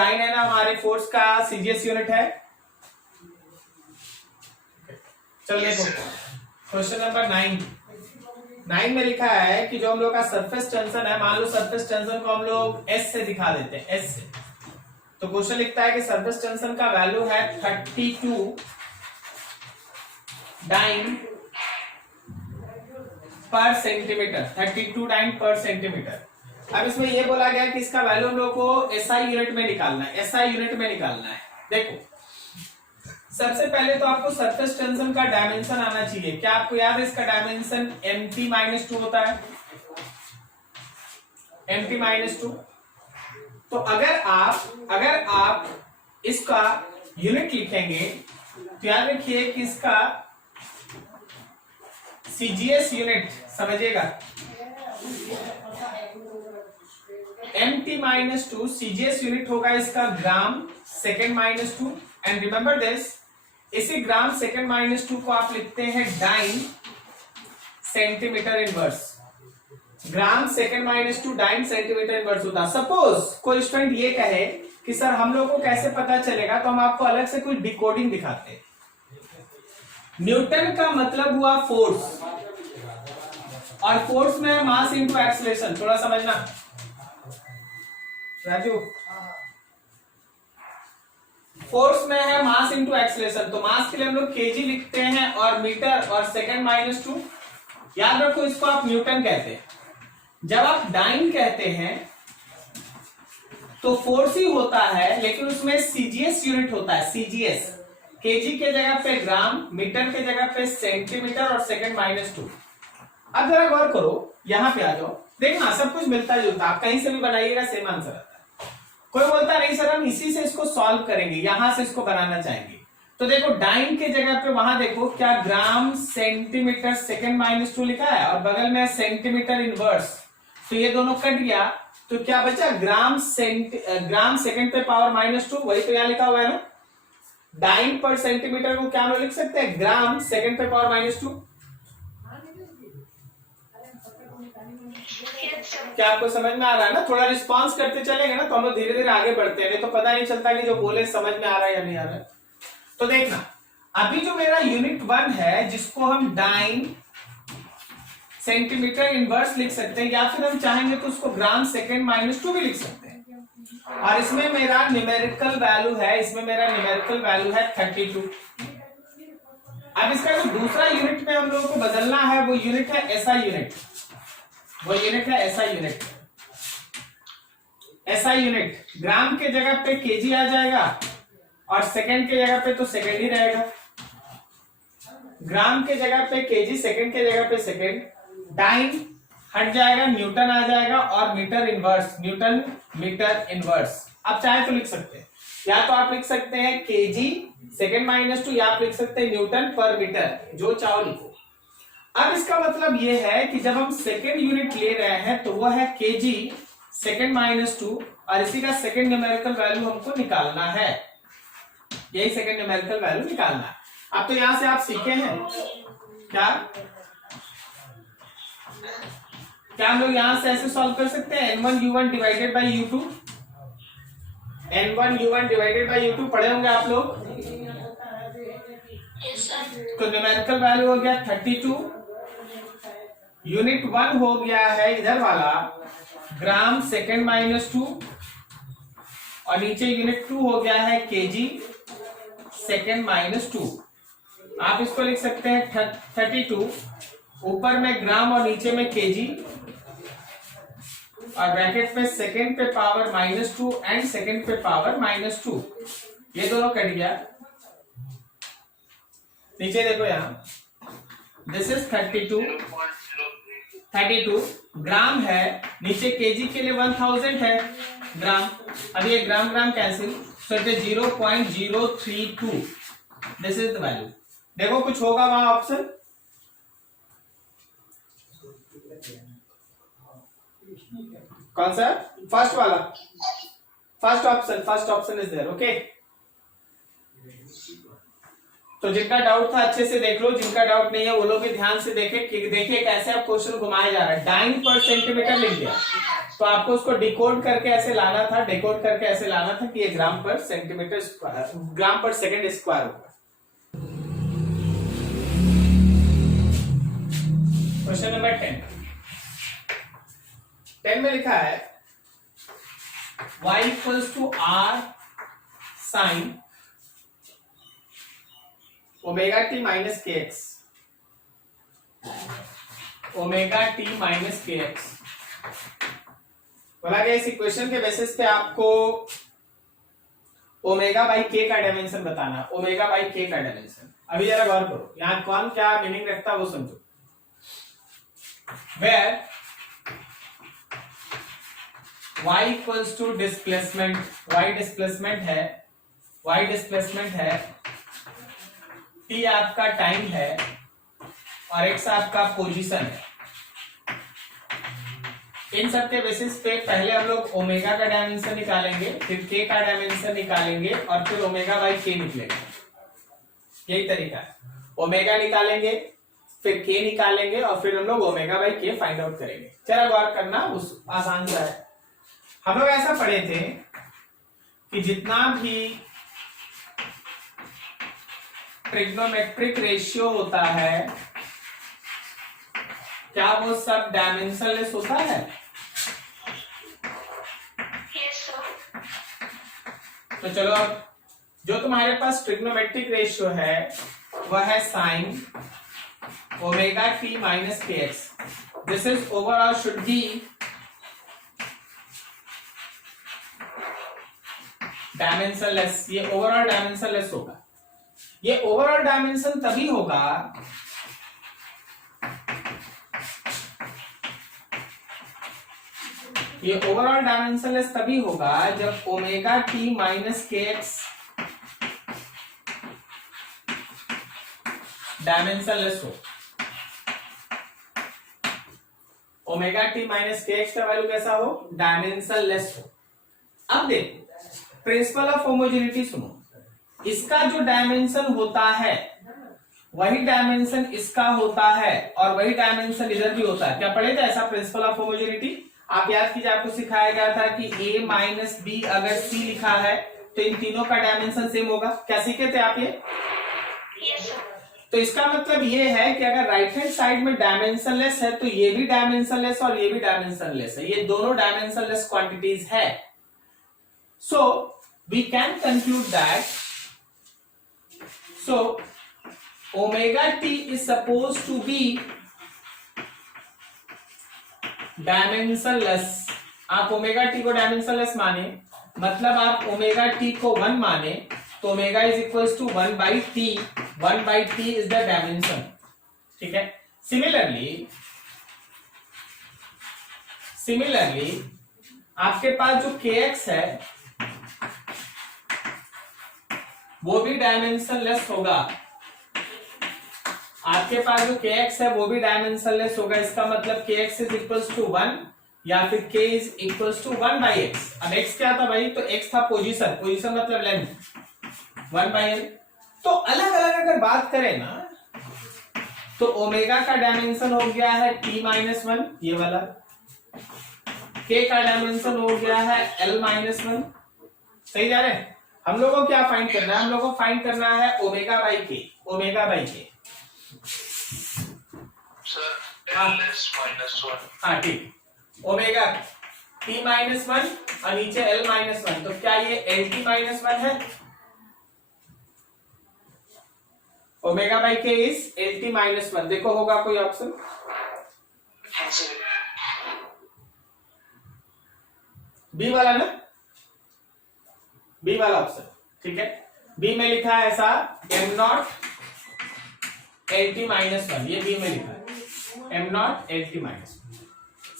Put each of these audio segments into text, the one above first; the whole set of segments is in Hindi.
डाइन है ना हमारे फोर्स का सीजीएस यूनिट है। चलो देखो क्वेश्चन नंबर 9 में लिखा है कि जो हम लोग का सरफेस टेंशन है, मान लो सरफेस टेंशन को हम लोग एस से दिखा देते हैं, एस से। तो क्वेश्चन लिखता है कि सरफेस टेंशन का वैल्यू है 32 डाइन पर सेंटीमीटर, 32 डाइन पर सेंटीमीटर। अब इसमें ये बोला गया कि इसका वैल्यू हम लोग को एसआई यूनिट में निकालना है, एसआई यूनिट में निकालना है। देखो सबसे पहले तो आपको सरफेस टेंशन का डायमेंशन आना चाहिए। क्या आपको याद है इसका डायमेंशन mt-2 होता है, mt-2। तो अगर आप इसका यूनिट लिखेंगे तो याद रखिए कि इसका सीजीएस यूनिट समझिएगा, mt-2 सीजीएस यूनिट होगा इसका gram second minus 2। And remember this, इसी ग्राम सेकेंड माइनस 2 को आप लिखते हैं dyne centimetre inverse. Gram second minus 2 dyne centimetre inverse होता। सपोज कोई स्टूडेंट ये कहे कि सर हम लोग को कैसे पता चलेगा, तो हम आपको अलग से कुछ डिकोडिंग दिखाते हैं। न्यूटन का मतलब हुआ फोर्स, और फोर्स में है मास इंटू एक्सीलरेशन। थोड़ा समझना राजू, फोर्स में है मास इंटू एक्सीलरेशन। तो मास के लिए हम लोग केजी लिखते हैं और मीटर और सेकेंड माइनस 2। याद रखो इसको आप न्यूटन कहते हैं। जब आप डाइन कहते हैं तो फोर्स ही होता है, लेकिन उसमें सीजीएस यूनिट होता है, सीजीएस। केजी के जगह पे ग्राम, मीटर के जगह पे सेंटीमीटर और सेकेंड माइनस 2। अब जरा गौर करो, यहां पे आ जाओ, देखना सब कुछ मिलता जुलता, आप कहीं से भी बनाइएगा सेम आंसर आता है। कोई बोलता नहीं सर हम इसी से इसको सॉल्व करेंगे, यहां से इसको बनाना चाहेंगे। तो देखो डाइन के जगह पे वहां देखो क्या ग्राम सेंटीमीटर सेकेंड माइनस 2 लिखा है, और बगल में सेंटीमीटर इनवर्स। तो ये दोनों कट गया, तो क्या बचा ग्राम सेकेंड पे पावर माइनस 2, वही तो यहाँ लिखा हुआ है ना। डाइन पर सेंटीमीटर को क्या हम लिख सकते हैं, ग्राम सेकेंड पे पावर माइनस 2। क्या आपको समझ में आ रहा है ना? थोड़ा रिस्पांस करते चलेंगे ना तो हम लोग धीरे धीरे आगे बढ़ते हैं, नहीं तो पता नहीं चलता कि जो बोले समझ में आ रहा है या नहीं आ रहा है। तो देखना अभी जो मेरा यूनिट 1 है जिसको हम डाइन सेंटीमीटर इनवर्स लिख सकते हैं, या फिर हम चाहेंगे तो उसको ग्राम सेकेंड माइनस 2 भी लिख सकते हैं। और इसमें मेरा न्यूमेरिकल वैल्यू है, इसमें मेरा न्यूमेरिकल वैल्यू है 32। अब इसका जो दूसरा यूनिट में हम लोगों को बदलना है वो यूनिट है एसआई यूनिट, वो यूनिट है एसआई यूनिट। एसआई यूनिट ग्राम के जगह पे केजी आ जाएगा और सेकंड के जगह पे तो सेकंड ही रहेगा। ग्राम के जगह पे केजी, सेकंड के जगह पे सेकंड, डाइन हट जाएगा, न्यूटन आ जाएगा, और metre inverse, newton metre inverse. आप चाहे तो लिख सकते हैं, या तो आप लिख सकते हैं केजी सेकंड माइनस 2, या आप लिख सकते हैं न्यूटन पर मीटर, जो चाहो लिखो। अब इसका मतलब यह है कि जब हम सेकेंड यूनिट ले रहे हैं तो वह है केजी सेकेंड माइनस 2, और इसी का सेकेंड न्यूमेरिकल वैल्यू हमको निकालना है, यही सेकेंड न्यूमेरिकल वैल्यू निकालना है। अब तो यहां से आप सीखे हैं क्या हम लोग यहां से ऐसे सॉल्व कर सकते हैं, n1u1 divided by u2, n1u1 divided by u2 पढ़े होंगे आप लोग। तो न्यूमेरिकल वैल्यू हो गया 32, यूनिट 1 हो गया है इधर वाला ग्राम सेकेंड माइनस 2, और नीचे यूनिट 2 हो गया है केजी सेकेंड माइनस 2। आप इसको लिख सकते हैं 32, ऊपर में ग्राम और नीचे में केजी, और ब्रैकेट पे सेकेंड पे पावर माइनस 2 एंड सेकेंड पे पावर माइनस 2, ये दोनों कट गया। नीचे देखो यहाँ, दिस इज 32 ग्राम है, नीचे केजी के लिए 1000 है ग्राम। अब ये gram gram cancel, so it is 0.032, this is the value. देखो कुछ होगा वहां ऑप्शन, कौन सा? फर्स्ट वाला, first option is there. Okay, तो जिनका डाउट था अच्छे से देख लो, जिनका डाउट नहीं है वो लोग भी ध्यान से देखें कि देखिए कैसे आप क्वेश्चन घुमाया जा रहा है। डाइन पर सेंटीमीटर लिख दिया, तो आपको उसको डिकोड करके ऐसे लाना था, डिकोड करके ऐसे लाना था कि ये ग्राम पर centimetre square, gram per second square होगा। क्वेश्चन नंबर 10 में लिखा है y equals to r sine omega T minus K X, omega T minus K X. बोला गया इस इक्वेशन के बेसिस पे आपको ओमेगा बाई के का डायमेंशन बताना, ओमेगा बाई के का डायमेंशन। अभी जरा गौर करो, यहां कौन क्या मीनिंग रखता है वो समझो। Where y equals to displacement, y displacement है, y डिस्प्लेसमेंट है, t आपका टाइम है और x आपका पोजीशन है। इन सब के बेसिस पे पहले हम लोग ओमेगा का डायमेंशन निकालेंगे, फिर k का डायमेंशन निकालेंगे और फिर ओमेगा बाई k निकलेगा। यही तरीका है, ओमेगा निकालेंगे फिर k निकालेंगे और फिर हम लोग omega by k find out करेंगे। चलो गौर करना, उस आसान सा है। हम लोग ऐसा पढ़े थे कि जितना भी ट्रिग्नोमेट्रिक रेशियो होता है क्या वो सब डायमेंशनलेस होता है? तो चलो अब जो तुम्हारे पास ट्रिग्नोमेट्रिक रेशियो है वह है sign omega T minus K x. This is overall should be dimensionless. ये ओवरऑल डायमेंशनलेस होगा। ये ओवरऑल डायमेंशन तभी होगा ये ओवरऑल डायमेंशनलेस तभी होगा जब omega T minus K x dimensionless हो। Omega T minus K x का वैल्यू कैसा हो? डायमेंशनलेस हो। अब देखो प्रिंसिपल ऑफ होमोजेनिटी सुनो, इसका जो डायमेंशन होता है वही डायमेंशन इसका होता है और वही डायमेंशन इधर भी होता है। क्या पढ़े थे ऐसा प्रिंसिपल ऑफ होमोजेनिटी? आप याद कीजिए, आपको सिखाया गया था कि a माइनस बी अगर c लिखा है तो इन तीनों का डायमेंशन सेम होगा। क्या सीखे थे आप ये? yes, तो इसका मतलब ये है कि अगर राइट हैंड साइड में डायमेंशनलेस है तो ये भी डायमेंशनलेस और ये भी डायमेंशनलेस है। ये दोनों डायमेंशनलेस क्वांटिटीज है। So we can conclude that omega T is suppose to be dimensionless. आप ओमेगा टी को डायमेंशनलेस माने, मतलब आप ओमेगा टी को 1 माने तो omega is equals to 1 by T. 1 by T is the dimension. ठीक है। सिमिलरली आपके पास जो kx है वो भी डायमेंशनलेस होगा। आपके पास जो kx है वो भी डायमेंशनलेस होगा। इसका मतलब kx इज इक्वल्स टू 1 या फिर k is equals to 1 by X. अब x क्या था भाई? तो x था पोजीशन, पोजीशन मतलब लेंथ 1 बाई l। तो अलग अलग अगर बात करें ना तो ओमेगा का डायमेंशन हो गया है t माइनस 1 ये वाला, k का डायमेंशन हो गया है l माइनस 1। सही जा रहे हैं? हम लोगों को क्या फाइंड करना है? हम लोगों को फाइंड करना है omega by k। Omega by k हाँ ठीक। ओमेगा t माइनस 1 और नीचे l माइनस 1, तो क्या ये l t माइनस 1 है? Omega by k is l t minus 1। देखो होगा कोई ऑप्शन? बी वाला ना, बी वाला ऑप्शन। ठीक है, बी में लिखा है ऐसा m not l t minus 1। ये बी में लिखा है m not l t minus 1।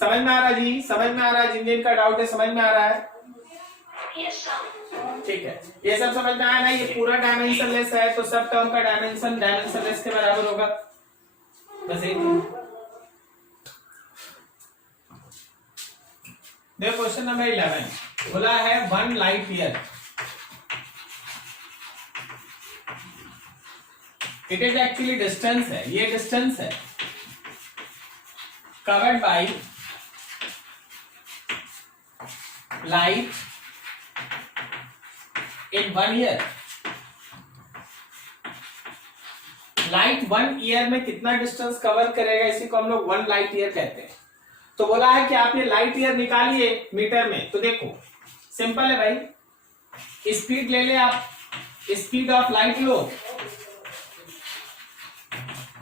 समझ में आ रहा जी? समझ में आ रहा है? जिन का डाउट है समझ में आ रहा है? yes, ठीक है, ये सब समझ में आया ना? ये पूरा डायमेंशनलेस है तो सब टर्म का डायमेंशन डायमेंशनलेस के बराबर होगा। बस एक देखो क्वेश्चन नंबर 11 बोला है 1 light year. It is actually distance है, ये डिस्टेंस है covered by light in 1 year, light 1 year में कितना डिस्टेंस कवर करेगा, इसी को हम लोग 1 लाइट ईयर कहते हैं। तो बोला है कि आप ये लाइट ईयर निकालिए मीटर में। तो देखो सिंपल है भाई, स्पीड ले ले आप, स्पीड ऑफ लाइट लो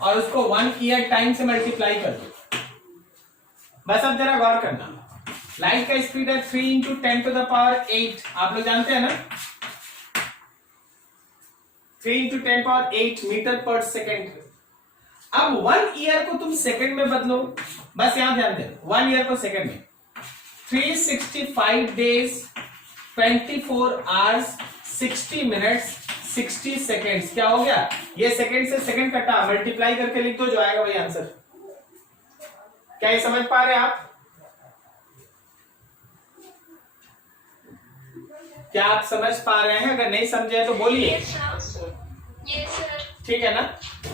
और उसको 1 ईयर टाइम से मल्टीप्लाई कर दो। बस अब जरा गौर करना, लाइट का स्पीड है 3 इंटू 10 टू द पावर 8, आप लोग जानते हैं ना, 3 इंटू 10 पावर 8 मीटर पर सेकेंड। अब 1 ईयर को तुम सेकंड में बदलो, बस यहां ध्यान दे, 1 ईयर को सेकंड में 365 डेज 24 आवर्स 60 मिनट्स 60 सेकेंड्स। क्या हो गया, ये सेकंड से सेकंड कटा, मल्टीप्लाई करके लिख दो, जो आएगा वही आंसर। क्या ये समझ पा रहे हैं आप? क्या आप समझ पा रहे हैं? अगर नहीं समझे तो बोलिए। ठीक है ना?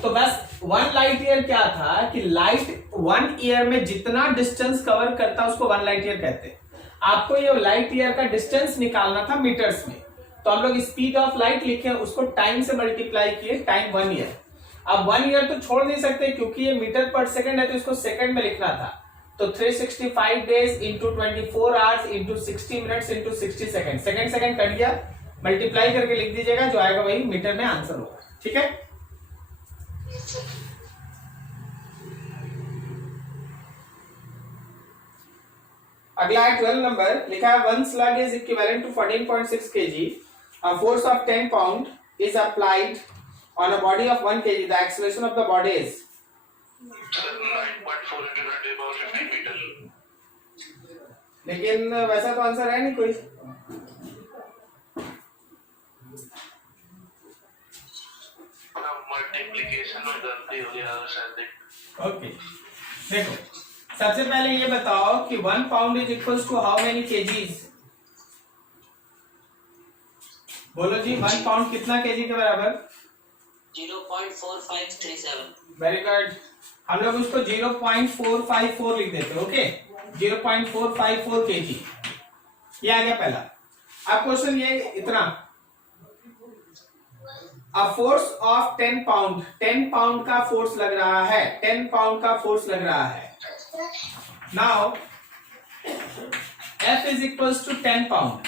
तो बस 1 लाइट ईयर क्या था कि लाइट 1 ईयर में जितना डिस्टेंस कवर करता है उसको 1 लाइट ईयर कहते हैं। आपको ये लाइट ईयर का डिस्टेंस निकालना था मीटर्स में, तो हम लोग स्पीड ऑफ लाइट लिखे, उसको टाइम से मल्टीप्लाई किए, टाइम 1 ईयर। अब 1 ईयर तो छोड़ नहीं सकते क्योंकि ये मीटर पर सेकंड है, तो इसको सेकंड में लिखना था। तो 365 days into 24 hours into 60 minutes into 60 second, second second cut गया, मल्टीप्लाई करके लिख दीजिएगा, जो आएगा वही मीटर में आंसर होगा। ठीक है? अगला है 12 नंबर, लिखा है 1 slug is equivalent to 14.6 kg. A force of 10 pound is applied on a body of 1 kg. The acceleration of the body is 9.4 into 10 power 15 meter. लेकिन वैसा तो आंसर है नहीं कोई। मल्टीप्लिकेशन में गलती हो गया शायद। ओके, देखो सबसे पहले ये बताओ कि 1 pound is equals to how many KGs? बोलो जी, 1 पाउंड कितना केजी के बराबर? 0.4537। वेरी गुड, हम लोग उसको 0.454 लिख देते। ओके, 0.454 केजी, ये आ गया पहला। अब क्वेश्चन ये इतना, a force of 10 pound, 10 pound का फोर्स लग रहा है, 10 पाउंड का फोर्स लग रहा है। Now F is equals to 10 pound,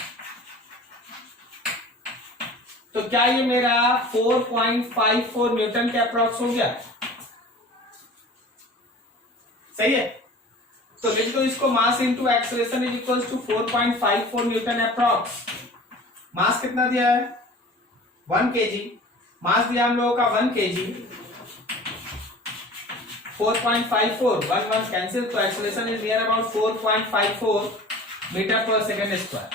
तो क्या ये मेरा 4.54 न्यूटन के अप्रॉक्स हो गया? सही है, तो लिख दो इसको, mass into acceleration is equals to 4.54 newton approx. Mass कितना दिया है? 1 केजी, मास दिया हम लोगों का 1 केजी, 4.54, 1 1 कैंसिल, तो acceleration is near about 4.54 metre per second square.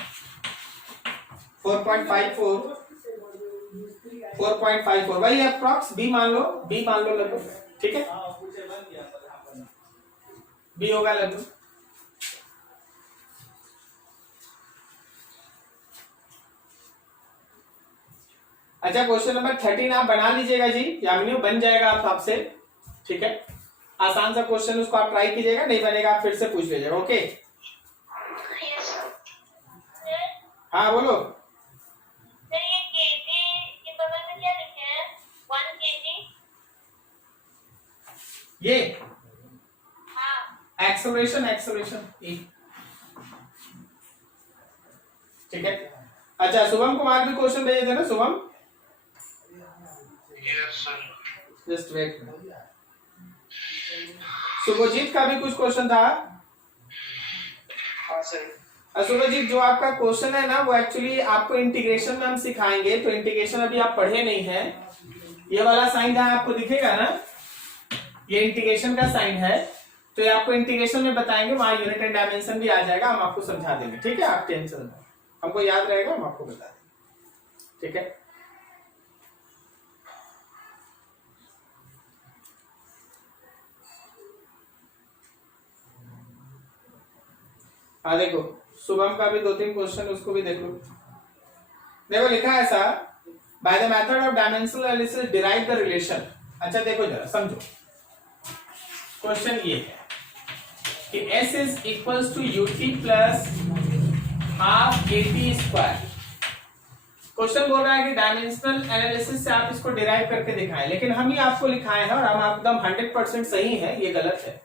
4.54 वही अप्रॉक्स, बी मान लो, बी मान लो लगभग। ठीक है, बी होगा लगभग। अच्छा, क्वेश्चन नंबर 13 आप बना लीजिएगा जी, यामिनी बन जाएगा आपसे। ठीक है, आसान सा क्वेश्चन, उसको आप ट्राई कीजिएगा, नहीं बनेगा आप फिर से पूछ लीजिएगा। ओके, हाँ बोलो। ये केजी के बगल में क्या लिखे हैं? 1 केजी। ये हाँ, एक्सेलरेशन, एक्सेलरेशन ई। ठीक है, अच्छा शुभम कुमार भी क्वेश्चन भेजे थे ना Shubham? Yes sir. Just wait, Shubhajit का भी कुछ क्वेश्चन था। हाँ सर। शुभजीत, जो आपका क्वेश्चन है ना, वो एक्चुअली आपको इंटीग्रेशन में हम सिखाएंगे, तो इंटीग्रेशन अभी आप पढ़े नहीं है। ये वाला साइन जहां आपको दिखेगा ना, ये इंटीग्रेशन का साइन है, तो ये आपको इंटीग्रेशन में बताएंगे, वहां यूनिट एंड डायमेंशन भी आ जाएगा, हम आपको समझा देंगे। ठीक है, आप टेंशन मत, हमको याद रहेगा, हम आपको बता देंगे। ठीक है, हाँ देखो शुभम का भी 2-3 क्वेश्चन, उसको भी देख लो। देखो लिखा है ऐसा, by the method of dimensional analysis derive the relation. अच्छा देखो जरा समझो, क्वेश्चन ये है कि S is equals to UT plus half KT square. Question बोल रहा है कि डायमेंशनल एनालिसिस से आप इसको डिराइव करके दिखाएं, लेकिन हम ही आपको लिखाए हैं और हम एकदम 100% सही है, ये गलत है।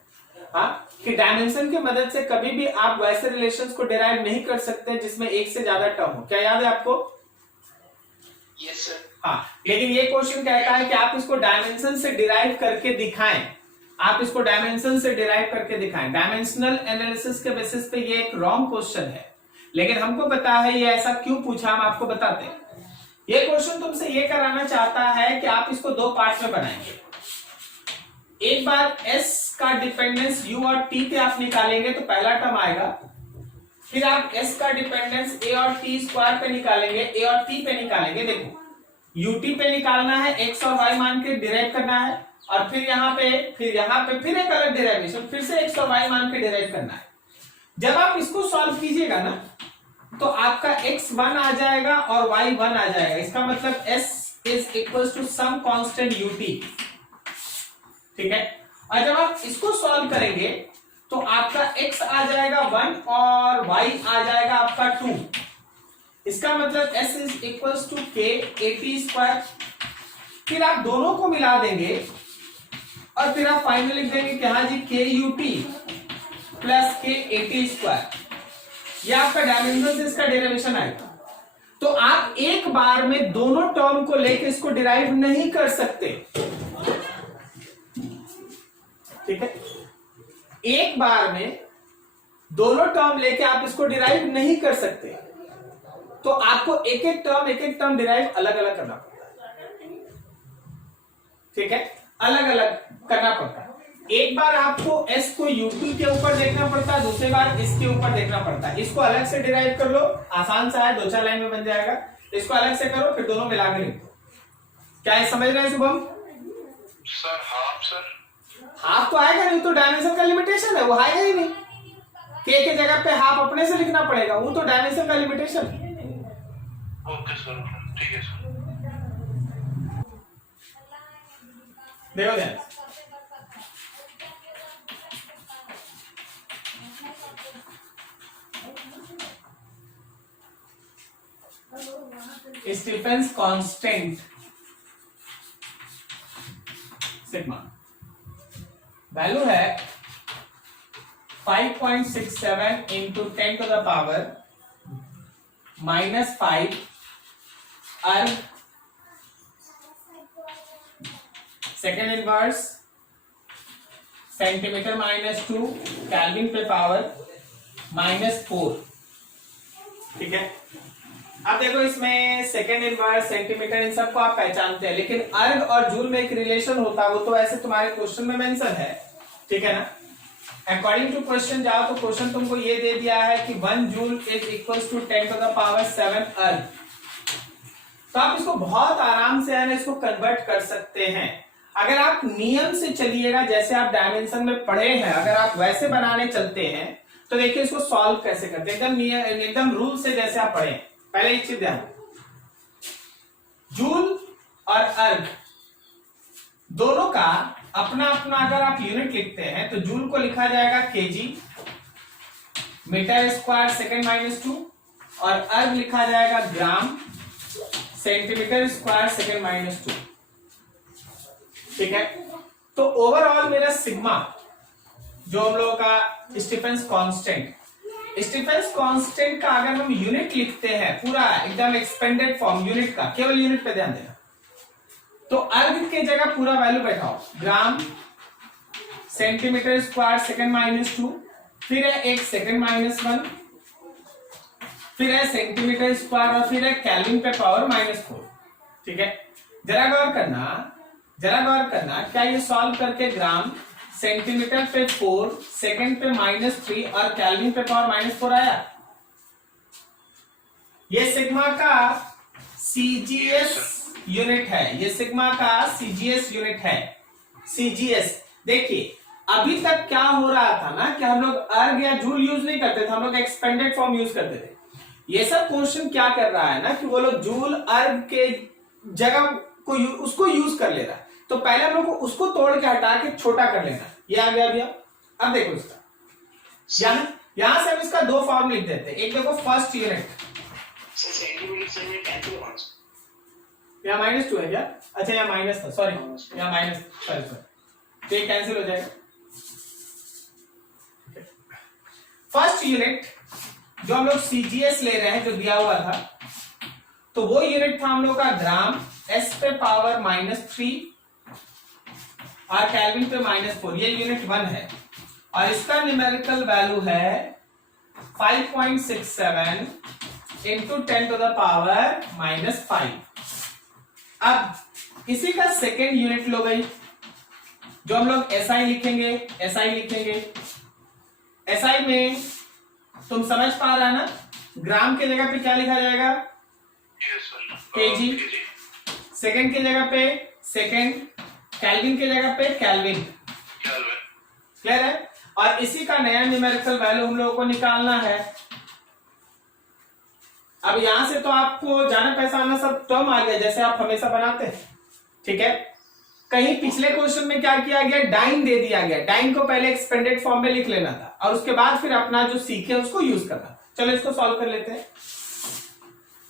हाँ, कि डायमेंशन की मदद से कभी भी आप वैसे रिलेशंस को डिराइव नहीं कर सकते जिसमें एक से ज्यादा टर्म हो। क्या याद है आपको? Yes sir. हाँ, लेकिन ये क्वेश्चन कहता है कि आप इसको डायमेंशन से डिराइव करके दिखाएं। आप इसको डायमेंशन से डिराइव करके दिखाएं। डायमेंशनल एनालिसिस के बेसिस पे ये एक रॉन्ग क्वेश्चन है, लेकिन हमको पता है ये ऐसा क्यों पूछा, हम आपको बताते हैं। ये क्वेश्चन तुमसे ये कराना चाहता है कि आप इसको दो पार्ट में बनाएंगे। एक बार s का डिपेंडेंस u और t पे आप निकालेंगे तो पहला टर्म आएगा, फिर आप s का डिपेंडेंस a और t स्क्वायर पे निकालेंगे, a और t पे निकालेंगे। देखो ut पे निकालना है, x और y मान के डिराइव करना है, और फिर यहाँ पे फिर एक अलग डिराइवेशन, फिर से x और y मान के डिराइव करना है। जब आप इसको सॉल्व कीजिएगा ना तो आपका x 1 आ जाएगा और y 1 आ जाएगा। इसका मतलब s is equal to some constant ut, ठीक है। और जब आप इसको सॉल्व करेंगे तो आपका x आ जाएगा 1 और y आ जाएगा आपका 2। इसका मतलब s is equal to k AT square. फिर आप दोनों को मिला देंगे और फिर आप फाइनल लिख देंगे कि हाँ जी k ut plus k AT square. ये आपका डायमेंशन से इसका डेरिवेशन आएगा। तो आप एक बार में दोनों टर्म को लेके इसको डिराइव नहीं कर सकते, ठीक है। एक बार में दोनों टर्म लेके आप इसको डिराइव नहीं कर सकते, तो आपको एक एक टर्म डिराइव अलग अलग करना पड़ता है, ठीक है, अलग अलग करना पड़ता है। एक बार आपको s को ut के ऊपर देखना पड़ता है, दूसरी बार इसके ऊपर देखना पड़ता है। इसको अलग से डिराइव कर लो, आसान सा है, 2-4 लाइन में बन जाएगा। इसको अलग से करो, फिर दोनों मिला के लिख दो। क्या ये समझ रहे हैं Shubham? Sir half sir. Half तो आएगा नहीं, तो डायमेंशन का लिमिटेशन है, वो आएगा ही नहीं। k के जगह पे हाफ अपने से लिखना पड़ेगा, वो तो डायमेंशन का लिमिटेशन। ओके सर, ठीक है सर। देखो ध्यान, स्टीफेंस कांस्टेंट सिग्मा वैल्यू है 5.67 इंटू 10 टू द पावर -5 अर्ग सेकेंड इनवर्स सेंटीमीटर -2 केल्विन पे पावर -4, ठीक है। अब देखो इसमें सेकेंड इनवर्स सेंटीमीटर इन सबको आप पहचानते हैं, लेकिन अर्ग और जूल में एक रिलेशन होता है, वो तो ऐसे तुम्हारे क्वेश्चन में मेंशन है, ठीक है ना। अकॉर्डिंग टू क्वेश्चन जाओ तो क्वेश्चन तुमको ये दे दिया है कि 1 joule is equal to 10 to the power 7 erg. तो आप इसको बहुत आराम से है इसको कन्वर्ट कर सकते हैं। अगर आप नियम से चलिएगा, जैसे आप डायमेंशन में पढ़े हैं, अगर आप वैसे बनाने चलते हैं तो देखिए इसको सॉल्व कैसे करते हैं, एकदम रूल से जैसे आप पढ़े। पहले एक चीज ध्यान, जूल और अर्ग दोनों का अपना अपना अगर आप यूनिट लिखते हैं तो जूल को लिखा जाएगा kg मीटर स्क्वायर सेकेंड -2 और अर्ग लिखा जाएगा ग्राम सेंटीमीटर स्क्वायर सेकेंड -2, ठीक है। तो ओवरऑल मेरा सिग्मा जो हम लोगों का स्टीफेंस कांस्टेंट का अगर हम यूनिट लिखते हैं पूरा एकदम एक्सपेंडेड फॉर्म यूनिट का, केवल यूनिट पे ध्यान देना, तो अर्ग के जगह पूरा वैल्यू बैठाओ, ग्राम सेंटीमीटर स्क्वायर सेकेंड -2, फिर है एक सेकेंड -1, फिर है सेंटीमीटर स्क्वायर और फिर है केल्विन पे पावर -4, ठीक है। जरा गौर करना क्या ये सॉल्व करके ग्राम सेंटीमीटर पे 4 सेकंड पे -3 और केल्विन पे पावर -4 आया? ये सिग्मा का सीजीएस यूनिट है, ये सिग्मा का सीजीएस यूनिट है। सीजीएस देखिए अभी तक क्या हो रहा था ना कि हम लोग अर्ग या जूल यूज नहीं करते थे, हम लोग एक्सपेंडेड फॉर्म यूज करते थे। ये सब क्वेश्चन क्या कर रहा है ना कि वो लोग जूल अर्ग के जगह को उसको यूज कर ले रहा है, तो पहले हम लोग को उसको तोड़ के हटा के छोटा कर लेना। ये आ गया भैया। अब देखो इसका यहां से हम इसका दो फॉर्म लिख देते हैं। एक देखो फर्स्ट यूनिट, सेंटीमीटर से ये कैंसिल होना यहाँ -2 है क्या? अच्छा यहाँ माइनस था, सॉरी यहाँ माइनस, सॉरी तो ये कैंसिल हो जाएगा। फर्स्ट यूनिट जो हम लोग सीजीएस ले रहे हैं, जो दिया हुआ था, तो वो यूनिट था हम लोग का ग्राम, s पे पावर -3 और केल्विन पे -4, ये यूनिट 1 है और इसका न्यूमेरिकल वैल्यू है 5.67 इंटू 10⁻⁻5। अब इसी का सेकेंड यूनिट लो गई, जो हम लोग SI लिखेंगे, SI लिखेंगे। SI में तुम समझ पा रहा ना, ग्राम के जगह पे क्या लिखा जाएगा? Yes sir, KG. सेकेंड की जगह पे सेकेंड, केल्विन की जगह पे केल्विन। क्लियर है? और इसी का नया न्यूमेरिकल वैल्यू हम लोगों को निकालना है। अब यहां से तो आपको जाना पहचाना सब टर्म आ गया, जैसे आप हमेशा बनाते हैं, ठीक है। कहीं पिछले क्वेश्चन में क्या किया गया, डाइन दे दिया गया, डाइन को पहले एक्सपेंडेड फॉर्म में लिख लेना था और उसके बाद फिर अपना जो सीखे उसको यूज करना था। चलो इसको सॉल्व कर लेते हैं।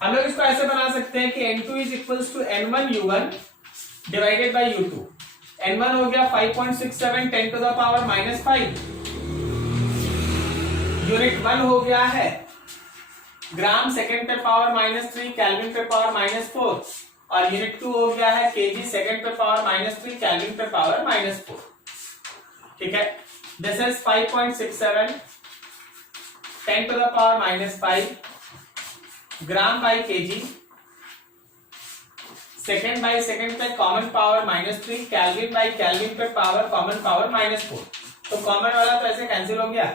हम लोग इसको ऐसे बना सकते हैं कि n2 is equals to n1u1 divided by u2। n1 हो गया 5.67 10⁻⁻5, यूनिट 1 हो गया है ग्राम, सेकेंड पे पावर -3, केल्विन पे पावर -4 और यूनिट 2 हो गया है केजी, सेकेंड पे पावर -3, केल्विन पे पावर -4। ठीक है, this is 5.67 10⁻⁻5 gram by kg, second by second पे common power -3, kelvin by kelvin पे पावर कॉमन पावर -4। तो कॉमन वाला तो ऐसे कैंसिल हो गया।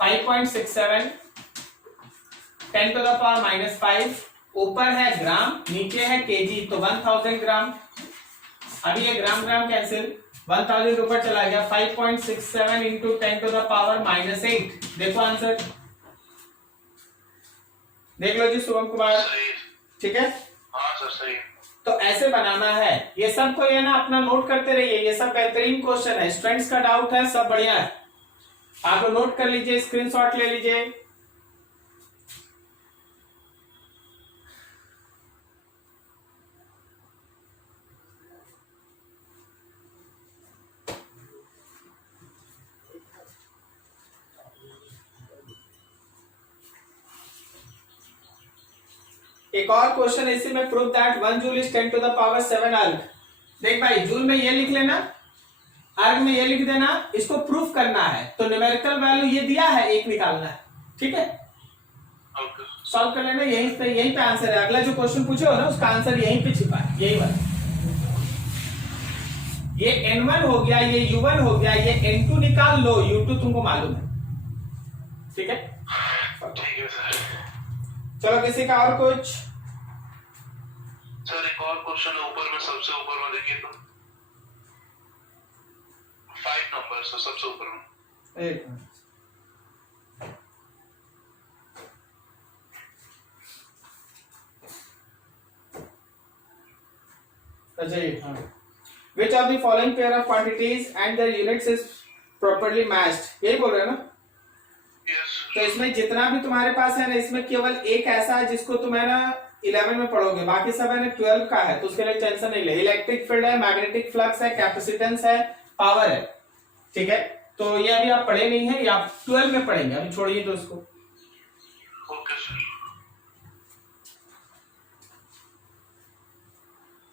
5.67 10⁻⁻5, ऊपर है ग्राम, नीचे है केजी, तो 1000 ग्राम। अभी ये ग्राम ग्राम कैंसिल, 1000 ऊपर चला गया। 5.67 इंटू 10⁻⁸। देखो आंसर, देख लो जी शुभम कुमार, ठीक है। हाँ सर सही। तो ऐसे बनाना है। ये सब को ये ना अपना नोट करते रहिए, ये सब बेहतरीन क्वेश्चन है, स्टूडेंट्स का डाउट है, सब बढ़िया है। आप लोग नोट कर लीजिए, स्क्रीनशॉट ले लीजिए। एक और क्वेश्चन इसी में, प्रूव दैट 1 जूल इज 10⁻7 अर्ग। देख भाई, जूल में ये लिख लेना, अर्ग में ये लिख देना, इसको प्रूफ करना है। तो न्यूमेरिकल वैल्यू ये दिया है, एक निकालना है, ठीक है। सॉल्व कर लेना, यहीं पे आंसर है। अगला जो क्वेश्चन पूछे हो ना, उसका आंसर यहीं पे छिपा है, यही बात। ये n1 हो गया, ये u1 हो गया, ये n2 निकाल लो, u2 तुमको मालूम है, ठीक है। ठीक है सर। चलो किसी का और कुछ? सर एक और क्वेश्चन है, ऊपर में, सबसे ऊपर में देखिए तो 5 नंबर से सबसे ऊपर में। एक मिनट, अच्छा हाँ, which of the following pair of quantities and their units is properly matched, यही बोल रहे हो ना। यस तो इसमें जितना भी तुम्हारे पास है ना, इसमें केवल एक ऐसा है जिसको तुम है ना 11 में पढ़ोगे, बाकी सब है ना 12 का है, तो उसके लिए टेंशन नहीं ले। इलेक्ट्रिक फील्ड है, मैग्नेटिक फ्लक्स है, कैपेसिटेंस है, पावर है, ठीक है। तो ये अभी आप पढ़े नहीं है, ये आप 12 में पढ़ेंगे, अभी छोड़िए तो उसको। Okay sir.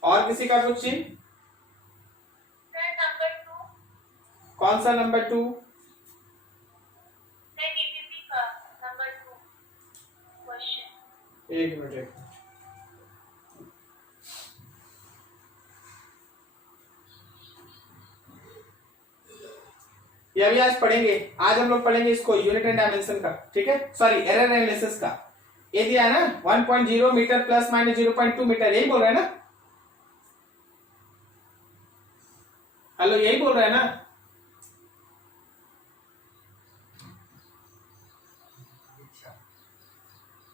और किसी का कुछ चीज? नंबर 2, कौन सा नंबर 2? डीपीपी का नंबर 2 क्वेश्चन। एक मिनट, एक ये अभी आज पढ़ेंगे। आज हम लोग पढ़ेंगे इसको, यूनिट एंड डायमेंशन का, ठीक है। सॉरी, एरर एनालिसिस का। ये दिया है ना 1.0 मीटर प्लस माइनस 0.2 मीटर, यही बोल रहे हैं ना। हेलो, यही बोल रहे हैं ना।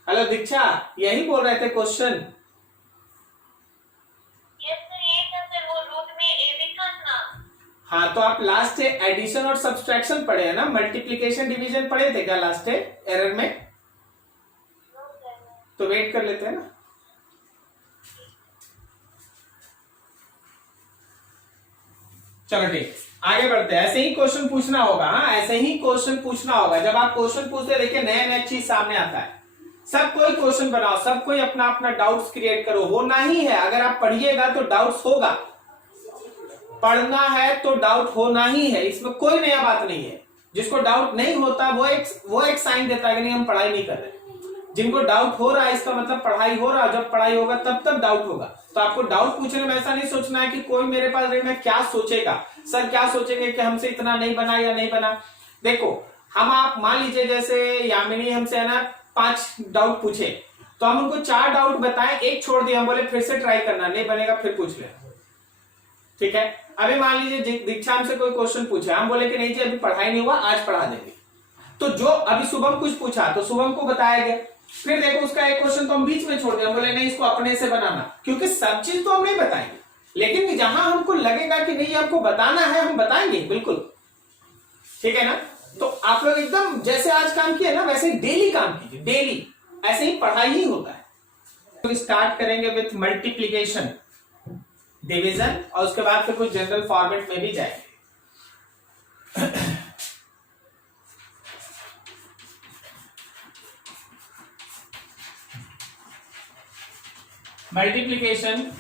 हेलो दीक्षा, यही बोल रहे थे क्वेश्चन। यस सर, ये था सर, वो रूट में ए लिखा ना। हाँ, तो आप लास्ट एडिशन और सब्सट्रैक्शन पढ़े हैं ना, मल्टीप्लीकेशन डिवीजन पढ़े थे क्या लास्ट एरर में? तो वेट कर लेते हैं ना। चलो ठीक, आगे बढ़ते हैं। ऐसे ही क्वेश्चन पूछना होगा। हाँ, ऐसे ही क्वेश्चन पूछना होगा। जब आप क्वेश्चन पूछते देखिए नया नया चीज सामने आता है। सब कोई क्वेश्चन बनाओ, सब कोई अपना अपना डाउट्स क्रिएट करो। होना ही है, अगर आप पढ़िएगा तो डाउट्स होगा। पढ़ना है तो डाउट होना ही है, इसमें कोई नया बात नहीं है। जिसको डाउट नहीं होता वो एक साइन देता है कि नहीं हम पढ़ाई नहीं कर रहे। जिनको डाउट हो रहा है इसका मतलब पढ़ाई हो रहा है। जब पढ़ाई होगा तब डाउट होगा। तो आपको डाउट पूछने में ऐसा नहीं सोचना है कि कोई मेरे पास में क्या सोचेगा, सर क्या सोचेंगे कि हमसे इतना नहीं बना या नहीं बना। देखो, हम आप मान लीजिए जैसे यामिनी हमसे है ना 5 डाउट पूछे, तो हम उनको 4 डाउट बताएं, एक छोड़ दिया, हम बोले फिर से ट्राई करना, नहीं बनेगा फिर पूछ ले। ठीक है, अभी मान लीजिए दीक्षा हमसे कोई क्वेश्चन पूछा, हम बोले कि नहीं जी अभी पढ़ाई नहीं हुआ, आज पढ़ा देंगे। तो जो अभी शुभम कुछ पूछा तो शुभम को बताया गया। फिर देखो उसका एक क्वेश्चन तो हम बीच में छोड़ दिया, हम बोले नहीं इसको अपने से बनाना, क्योंकि सब चीज तो हम नहीं बताएंगे, लेकिन जहां हमको लगेगा कि नहीं आपको बताना है हम बताएंगे बिल्कुल। ठीक है ना। तो आप लोग एकदम जैसे आज काम किए ना वैसे डेली काम कीजिए, डेली ऐसे ही पढ़ाई ही होता है। तो स्टार्ट करेंगे विथ मल्टीप्लीकेशन डिवीजन और उसके बाद फिर कुछ जनरल फॉर्मेट में भी जाएंगे। Multiplication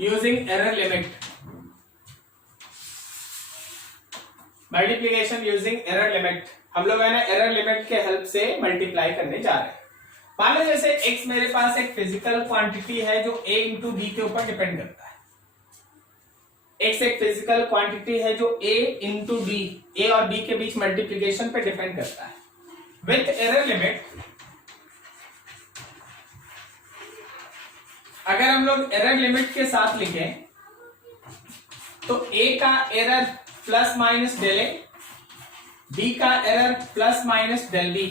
using error limit, multiplication using error limit. हम लोग है ना एरर लिमिट के हेल्प से मल्टीप्लाई करने जा रहे हैं। मान लो जैसे x मेरे पास एक फिजिकल क्वांटिटी है जो a इंटू बी के ऊपर डिपेंड करता है। x एक फिजिकल क्वांटिटी है जो a इंटू बी, a और b के बीच मल्टीप्लीकेशन पे डिपेंड करता है। विथ एरर लिमिट अगर हम लोग एरर लिमिट के साथ लिखें तो a का error plus minus del A, b का error plus minus del B,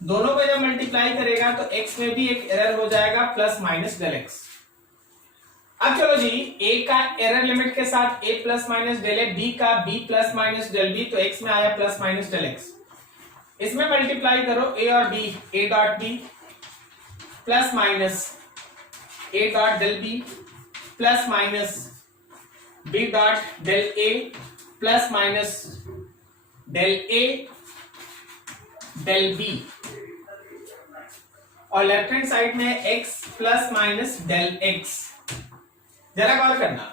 दोनों को जब मल्टीप्लाई करेगा तो x में भी एक एरर हो जाएगा प्लस माइनस डेल एक्स। अब चलो जी a का एरर लिमिट के साथ a plus minus del A, b का b plus minus del B, तो x में आया प्लस माइनस डेल एक्स। इसमें मल्टीप्लाई करो a और b, a dot b plus minus a dot del b plus minus b dot del a plus minus del a del b, और लेफ्ट हैंड साइड में x plus minus del x। जरा गौर करना,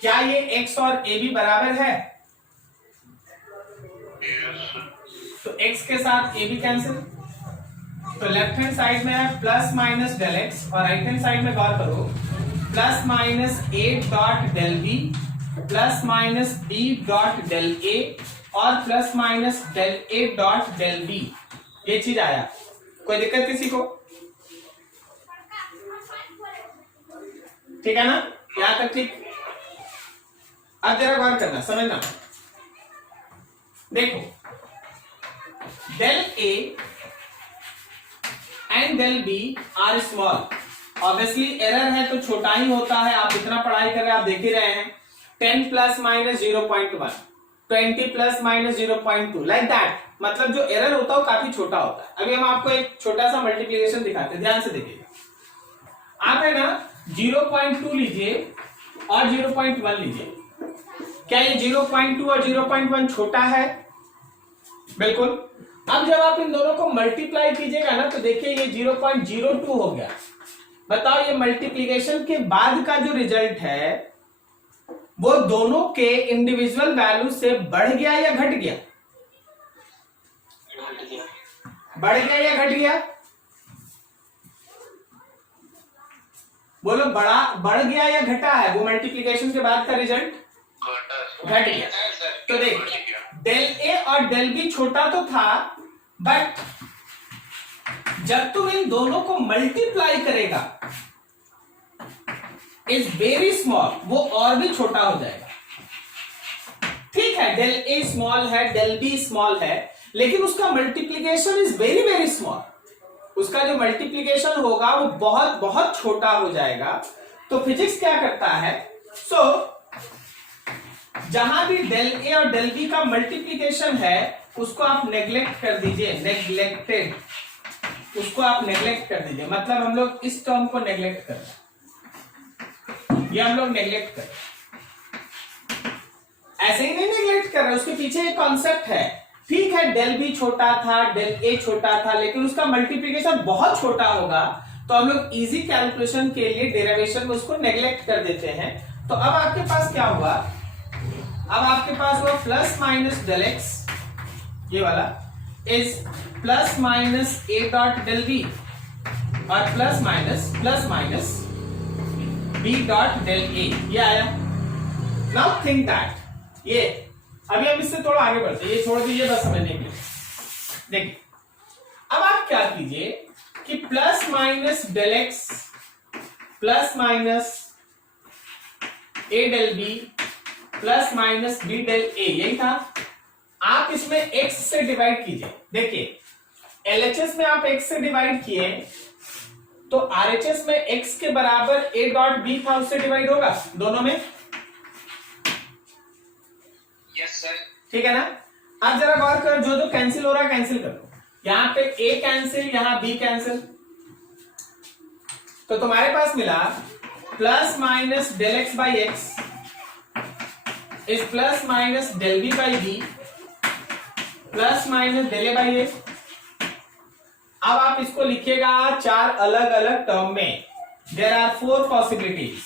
क्या ये x और a b बराबर है? तो x के साथ a b कैंसिल, तो लेफ्ट हैंड साइड में है प्लस माइनस डेल x और राइट हैंड साइड में गौर करो plus minus a dot del b plus minus b dot del a और plus minus del a dot del b। ये चीज आया, कोई दिक्कत किसी को? ठीक है ना, यहां तक ठीक। अब जरा गौर करना, समझना। देखो del a and del b are small, obviously error है तो छोटा ही होता है। आप इतना पढ़ाई कर रहे हैं, आप देख ही रहे हैं 10 plus minus 0.1, 20 plus minus 0.2, like that. मतलब जो एरर होता है वो काफी छोटा होता है। अभी हम आपको एक छोटा सा मल्टीप्लिकेशन दिखाते हैं, ध्यान से देखिएगा। आप है ना 0.2 लीजिए और 0.1 लीजिए, क्या ये 0.2 और 0.1 छोटा है? बिल्कुल। अब जब आप इन दोनों को मल्टीप्लाई कीजिएगा ना तो देखिए ये 0.02 हो गया। बताओ ये मल्टीप्लिकेशन के बाद का जो रिजल्ट है वो दोनों के इंडिविजुअल वैल्यू से बढ़ गया या घट गया? बढ़ गया या घट गया? बोलो, बढ़ गया या घटा है वो मल्टीप्लिकेशन के बाद का रिजल्ट? घट गया। तो देख डेल ए और डेल बी छोटा तो था, बट जब तुम इन दोनों को मल्टीप्लाई करेगा इज वेरी स्मॉल, वो और भी छोटा हो जाएगा। ठीक है, डेल ए स्मॉल है, डेल बी स्मॉल है, लेकिन उसका multiplication is very very small. उसका जो मल्टीप्लीकेशन होगा वो बहुत बहुत छोटा हो जाएगा। तो फिजिक्स क्या करता है, जहां भी डेल ए और डेल बी का मल्टीप्लीकेशन है उसको आप नेग्लेक्ट कर दीजिए, नेग्लेक्टेड, उसको आप नेग्लेक्ट कर दीजिए। मतलब हम लोग इस टर्म को नेग्लेक्ट कर रहे हैं, ये हम लोग नेग्लेक्ट कर रहे हैं, ऐसे ही नहीं नेग्लेक्ट कर रहे, उसके पीछे एक कॉन्सेप्ट है। ठीक है, डेल बी छोटा था, डेल ए छोटा था, लेकिन उसका मल्टीप्लीकेशन बहुत छोटा होगा, तो हम लोग इजी कैलकुलेशन के लिए डेरिवेशन में उसको नेग्लेक्ट कर देते हैं। तो अब आपके पास क्या हुआ, अब आपके पास हुआ प्लस माइनस डेल एक्स, ये वाला is plus minus A dot del B, और plus minus B dot del A, ये आया। नाउ थिंक दैट, ये अभी हम इससे थोड़ा आगे बढ़ते हैं, ये छोड़ दीजिए बस समझने के लिए। देखिए अब आप क्या कीजिए कि plus minus del X plus minus A del B plus minus B del A, यही था। आप इसमें x से डिवाइड कीजिए। देखिए LHS में आप x से डिवाइड किए तो RHS में x के बराबर a डॉट b था, उससे डिवाइड होगा दोनों में। Yes sir. ठीक है ना। अब जरा गौर करो, जो जो कैंसिल हो रहा है कैंसिल कर दो। यहां पे a कैंसिल, यहां b कैंसिल, तो तुम्हारे पास मिला plus minus del X by X is plus minus del B by B plus minus del A by A. अब आप इसको लिखिएगा चार अलग अलग टर्म में। There are 4 possibilities,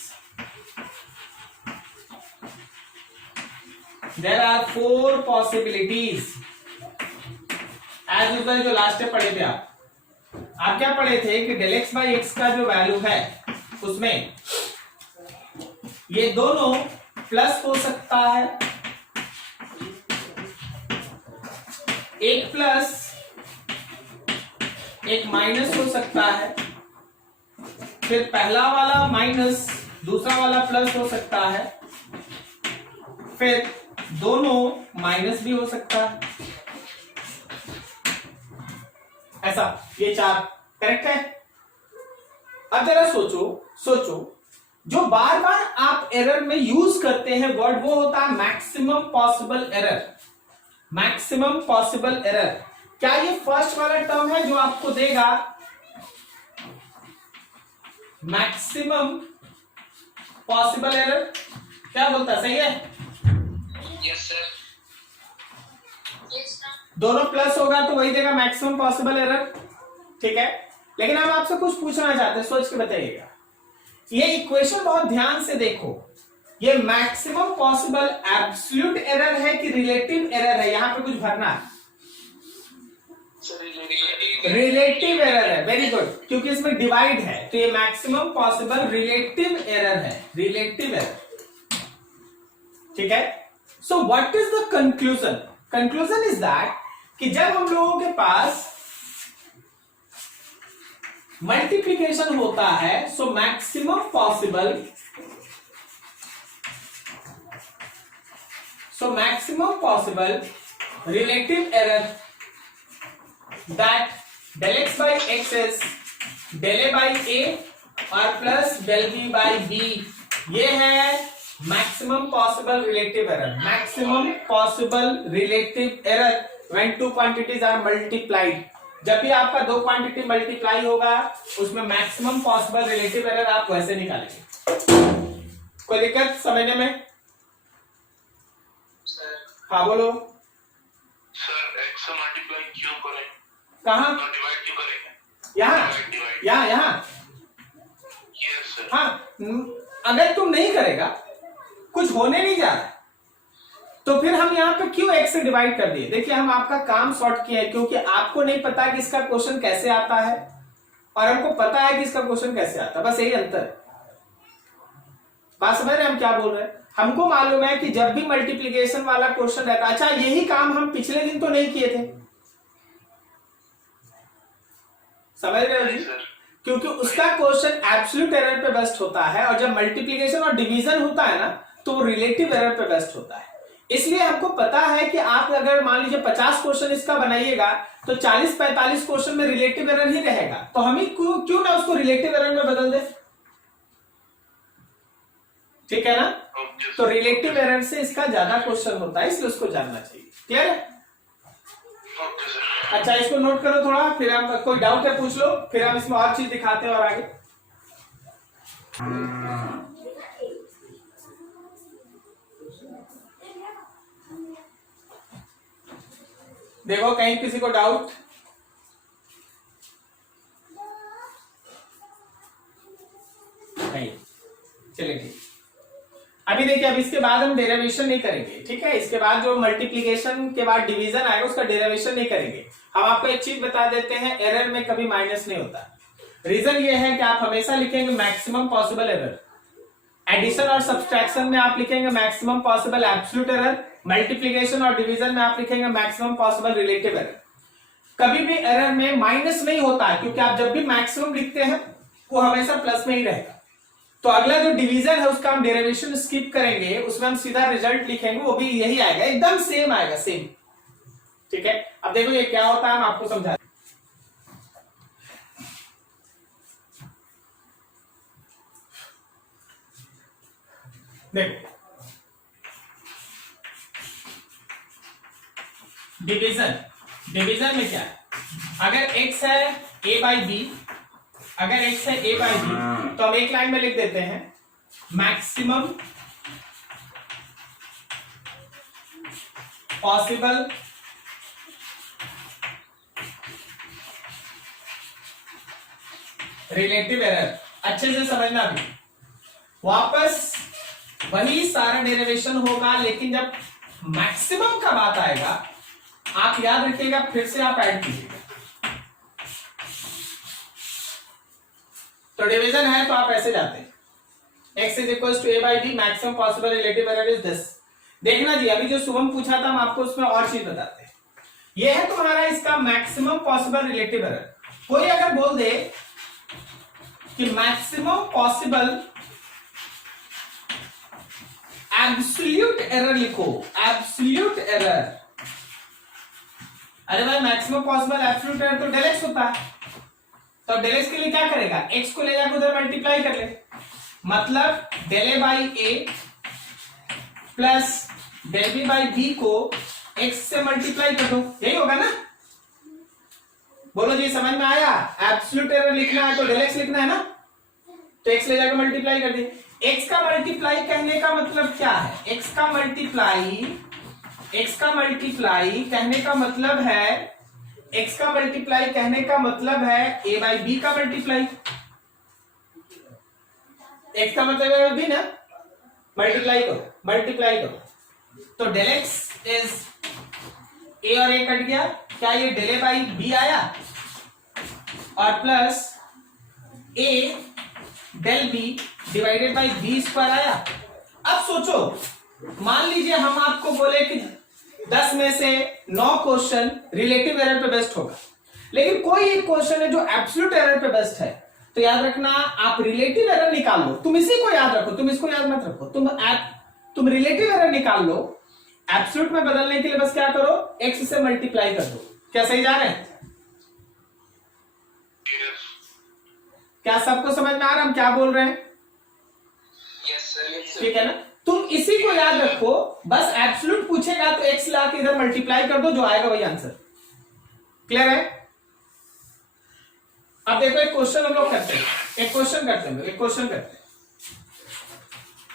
there are 4 possibilities. As usual जो लास्ट में पढ़े थे आप क्या पढ़े थे कि डेल एक्स बाई एक्स का जो वैल्यू है उसमें ये दोनों प्लस हो सकता है, एक प्लस एक माइनस हो सकता है, फिर पहला वाला माइनस दूसरा वाला प्लस हो सकता है, फिर दोनों माइनस भी हो सकता है। ऐसा ये 4 करेक्ट है। अब जरा सोचो जो बार बार आप एरर में यूज करते हैं वर्ड, वो होता है maximum possible error. Maximum possible error, क्या ये फर्स्ट वाला टर्म है जो आपको देगा मैक्सिमम पॉसिबल एरर? क्या बोलता है, सही है? Yes sir. दोनों प्लस होगा तो वही देगा मैक्सिमम पॉसिबल एरर। ठीक है, लेकिन हम आपसे कुछ पूछना चाहते हैं, सोच के बताइएगा। ये इक्वेशन बहुत ध्यान से देखो, ये मैक्सिमम पॉसिबल एब्सोल्यूट एरर है कि रिलेटिव एरर है? यहां पे कुछ भरना है। रिलेटिव एरर है, वेरी गुड, क्योंकि इसमें डिवाइड है तो ये मैक्सिमम पॉसिबल रिलेटिव एरर है, रिलेटिव एरर। ठीक है, so what is the conclusion? Conclusion is that कि जब हम लोगों के पास मल्टीप्लीकेशन होता है so maximum possible relative error that del X by X is del A by A और plus del B by B, ये है maximum possible relative error. Maximum possible relative error when two quantities are multiplied. जब भी आपका दो क्वांटिटी मल्टीप्लाई होगा उसमें मैक्सिमम पॉसिबल रिलेटिव एरर आप वैसे निकालेंगे। कोई दिक्कत समझने में? हाँ बोलो सर। एक्स से मल्टीप्लाई क्यों करें? कहाँ? डिवाइड क्यों करेंगे? यहाँ यस सर। हाँ, अगर तुम नहीं करेगा, कुछ होने नहीं जा रहा, तो फिर हम यहाँ पे क्यों x से डिवाइड कर दिए? देखिए हम आपका काम सॉर्ट किया है क्योंकि आपको नहीं पता कि इसका क्वेश्चन कैसे आता है और हमको पता है कि इसका क्वेश्चन कैसे आता है, बस यही अंतर है। बात समझ रहे हैं हम क्या बोल रहे हैं? हमको मालूम है कि जब भी मल्टीप्लीकेशन वाला क्वेश्चन रहता है, अच्छा यही काम हम पिछले दिन तो नहीं किए थे, समझ रहे हो जी? क्योंकि उसका क्वेश्चन एब्सोल्यूट एरर पे बेस्ड होता है और जब मल्टीप्लीकेशन और डिवीजन होता है ना तो वो रिलेटिव एरर पे बेस्ड होता है। इसलिए हमको पता है कि आप अगर मान लीजिए 50 क्वेश्चन इसका बनाइएगा तो 40-45 क्वेश्चन में रिलेटिव एरर ही रहेगा, तो हम ही क्यों ना उसको रिलेटिव एरर में बदल दे, ठीक है ना। ओके तो रिलेटिव एरर से इसका ज्यादा क्वेश्चन होता है, इसलिए उसको जानना चाहिए। क्लियर है? Okay sir. अच्छा, इसको नोट करो थोड़ा, फिर हम कोई डाउट है पूछ लो, फिर हम इसमें और चीज दिखाते हैं और आगे। देखो कहीं किसी को डाउट? नहीं, चलिए ठीक। अभी देखिए, अब इसके बाद हम डेरिवेशन नहीं करेंगे, ठीक है। इसके बाद जो मल्टीप्लिकेशन के बाद डिवीजन आएगा उसका डेरिवेशन नहीं करेंगे। हम आपको एक चीज बता देते हैं, एरर में कभी माइनस नहीं होता। रीजन ये है कि आप हमेशा लिखेंगे मैक्सिमम पॉसिबल एरर। एडिशन और सब्सट्रैक्शन में आप लिखेंगे maximum possible absolute error. Multiplication और डिवीजन में आप लिखेंगे मैक्सिमम पॉसिबल रिलेटिव एरर। कभी भी एरर में माइनस नहीं होता, क्योंकि आप जब भी मैक्सिमम लिखते हैं वो हमेशा प्लस में ही रहेगा। तो अगला जो डिवीजन है उसका हम डेरिवेशन स्किप करेंगे, उसमें हम सीधा रिजल्ट लिखेंगे, वो भी यही आएगा, एकदम सेम आएगा, सेम। ठीक है, अब देखो ये क्या होता है, हम आपको समझा। देखो डिवीजन में क्या है, अगर x है a बाई बी, अगर x है a बाई बी तो हम एक लाइन में लिख देते हैं मैक्सिमम पॉसिबल रिलेटिव एरर। अच्छे से समझना भी, वापस वही सारा डेरिवेशन होगा, लेकिन जब मैक्सिमम का बात आएगा आप याद रखिएगा, फिर से आप ऐड कीजिएगा। तो डिवीजन है तो आप ऐसे जाते हैं, x is equal to a by B, maximum possible relative error is this. देखना जी, अभी जो शुभम पूछा था हम आपको उसमें और चीज बताते हैं। ये है तुम्हारा इसका मैक्सिमम पॉसिबल रिलेटिव एरर। कोई अगर बोल दे कि मैक्सिमम पॉसिबल एब्सोल्यूट एरर लिखो, एब्सोल्यूट एरर। अरे भाई मैक्सिमम पॉसिबल एब्सोल्यूट एरर तो डेल एक्स होता है, तो डेल एक्स के लिए क्या करेगा, एक्स को ले जाकर उधर मल्टीप्लाई कर ले, मतलब del A by A plus del B by B को एक्स से मल्टीप्लाई कर दो, यही होगा ना। बोलो जी, समझ में आया? एब्सोल्यूट एरर लिखना है तो डेल एक्स लिखना है ना, तो एक्स ले जाकर मल्टीप्लाई कर दिए। एक्स का मल्टीप्लाई कहने का मतलब क्या है, एक्स का मल्टीप्लाई कहने का मतलब है, x का मल्टीप्लाई कहने का मतलब है a बाई बी का मल्टीप्लाई। x का मतलब है बी ना, मल्टीप्लाई करो तो डेल x इज a और a कट गया, क्या ये डेल a बाई बी आया, और plus a del b divided by B square आया। अब सोचो, मान लीजिए हम आपको बोले कि 10 में से 9 क्वेश्चन रिलेटिव एरर पे बेस्ड होगा, लेकिन कोई एक क्वेश्चन है जो एब्सोल्यूट एरर पे बेस्ड है, तो याद रखना आप रिलेटिव एरर निकाल लो। तुम इसी को याद रखो, तुम इसको याद मत रखो, तुम रिलेटिव एरर निकाल लो। एब्सोल्यूट में बदलने के लिए बस क्या करो, x से मल्टीप्लाई कर दो। क्या सही जा रहे हैं? क्या सबको समझ में आ रहा है हम क्या बोल रहे हैं? Yes sir. ठीक है ना, तुम इसी को याद रखो, बस एब्सोल्यूट पूछेगा तो x ला के इधर मल्टीप्लाई कर दो, जो आएगा वही आंसर। क्लियर है? अब देखो एक क्वेश्चन हम लोग करते हैं, एक क्वेश्चन करते हैं।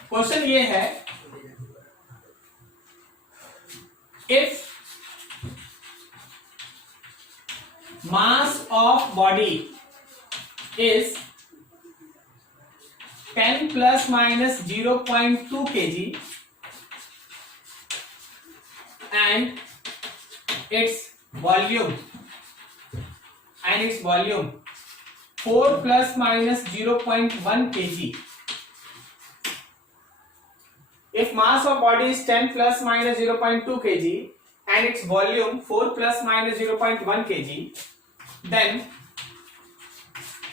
क्वेश्चन ये है, if mass of body is 10 plus minus 0.2 kg and its volume 4 plus minus 0.1 kg. If mass of body is 10 plus minus 0.2 kg and its volume 4 plus minus 0.1 kg, then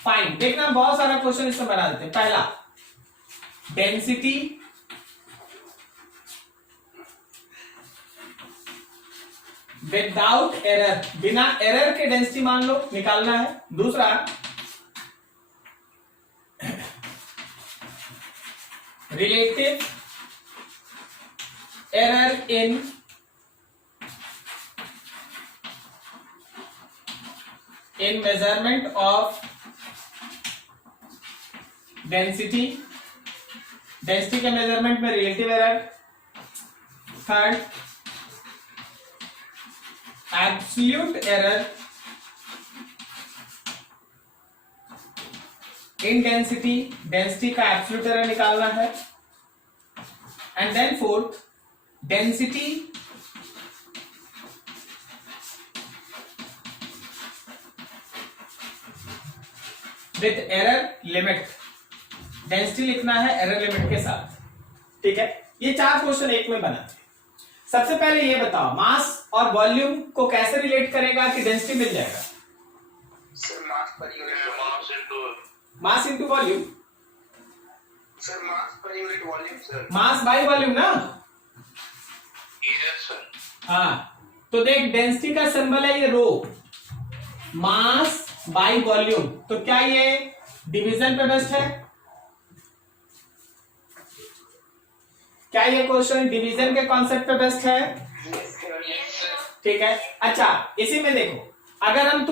fine. देखना बहुत सारा क्वेश्चन इसमें बना देते हैं। पहला, डेंसिटी विदाउट एरर, बिना एरर के डेंसिटी मान लो निकालना है। दूसरा relative error in measurement of density, density के मेजरमेंट में relative error. Third absolute error in density, density का एब्सोल्यूट एरर निकालना है। And then fourth density with error limit, density लिखना है एरर लिमिट के साथ। ठीक है, ये 4 क्वेश्चन एक में बना। सबसे पहले ये बताओ मास और वॉल्यूम को कैसे रिलेट करेगा कि डेंसिटी मिल जाएगा? Sir mass per unit, mass into volume, sir mass per unit volume sir, mass by volume ना। Yes sir. हाँ, तो देख डेंसिटी का सिंबल है ये रो, मास बाई वॉल्यूम, तो क्या ये डिवीजन पे बेस्ड है? क्या ये क्वेश्चन डिवीजन के कॉन्सेप्ट पे बेस्ड है? ठीक है। अच्छा, इसी में देखो, अगर हम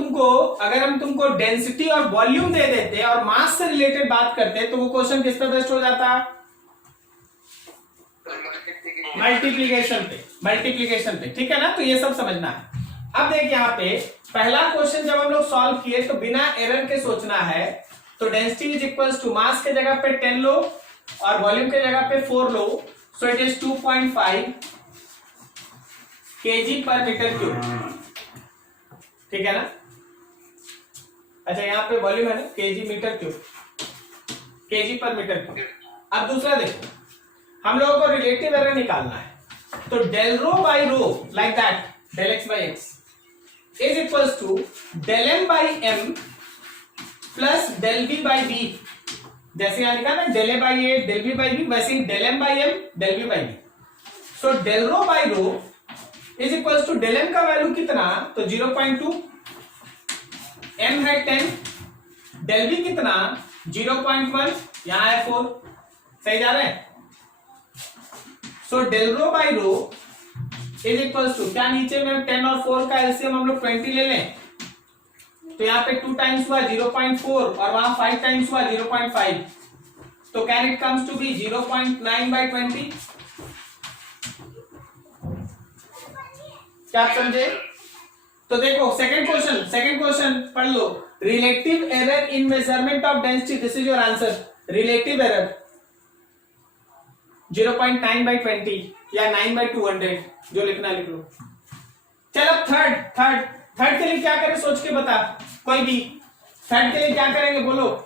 तुमको डेंसिटी और वॉल्यूम दे देते और मास से रिलेटेड बात करते तो वो क्वेश्चन किस पे बेस्ड हो जाता? मल्टीप्लीकेशन पे। ठीक है ना, तो ये सब समझना है। अब देख यहाँ पे पहला क्वेश्चन जब हम लोग सॉल्व किए तो बिना एरर के सोचना है, तो density is equals to mass के जगह पे 10 लो और वॉल्यूम के जगह पे 4 लो, सो इट इज 2.5 kg पर मीटर क्यूब। ठीक है ना। अच्छा, यहाँ पे वॉल्यूम है ना, kg मीटर क्यूब, kg पर मीटर क्यूब। अब दूसरा देखो, हम लोगों को रिलेटिव एरर निकालना है, तो del rho by rho like that, del X by X is equals to del M by M plus del B by B. जैसे यहां लिखा ना del A by A del B by B, वैसे ही del M by M del B by B. So del rho by rho is equals to del M का वैल्यू कितना, तो 0.2, एम है 10, डेल बी कितना 0.1, यहां है 4। सही जा रहे हैं? So del rho by rho is equals to, क्या नीचे में 10 और 4 का एलसीएम हम लोग 20 ले लें, तो यहाँ पे 2 टाइम्स हुआ 0.4 और वहां 5 टाइम्स हुआ 0.5, तो can it comes to be 0.9 by 20। क्या आप समझे? तो देखो सेकंड क्वेश्चन पढ़ लो, relative error in measurement of density, this is your answer. Relative error 0.9 by 20 या 9 बाई 200, जो लिखना लिख लो। चलो थर्ड के लिए क्या करें सोच के बता, कोई भी थर्ड के लिए क्या करेंगे बोलो?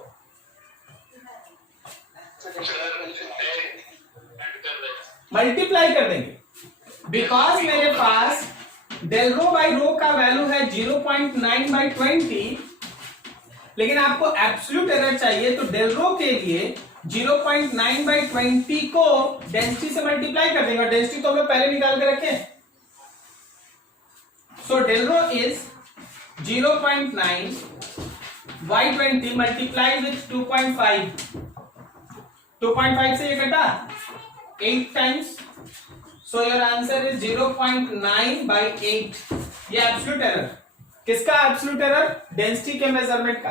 मल्टीप्लाई कर देंगे, बिकॉज मेरे पास डेल रो बाई रो का वैल्यू है 0.9 बाई 20, लेकिन आपको एब्सोल्यूट एरर चाहिए, तो डेल रो के लिए 0.9 बाई 20 को डेंसिटी से मल्टीप्लाई कर देंगे, और डेंसिटी तो हम लोग पहले निकाल के रखे। So del rho is 0.9 by 20 multiply with 2.5, 2.5 से ये कटा 8 times, so your answer is 0.9 by 8। ये एब्सोल्यूट एरर, किसका एब्सोल्यूट एरर? डेंसिटी के मेजरमेंट का।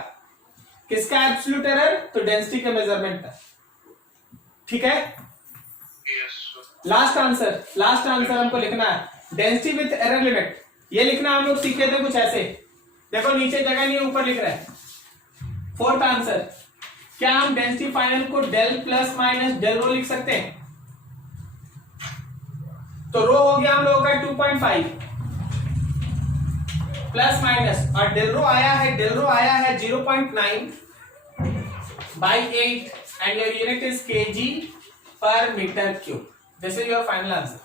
किसका एब्सोल्यूट एरर? तो डेंसिटी के मेजरमेंट का। ठीक है, लास्ट आंसर हमको लिखना है डेंसिटी विथ एरर लिमिट। ये लिखना हम लोग सीखे थे कुछ ऐसे, देखो नीचे जगह नहीं ऊपर लिख रहा है। फोर्थ आंसर, क्या हम डेंसिटी फाइनल को del plus minus del rho लिख सकते हैं? तो रो हो गया हम लोगों का 2.5 प्लस माइनस, और डेल रो आया है 0.9 by 8 and your unit is KG per metre cube. This is your final answer.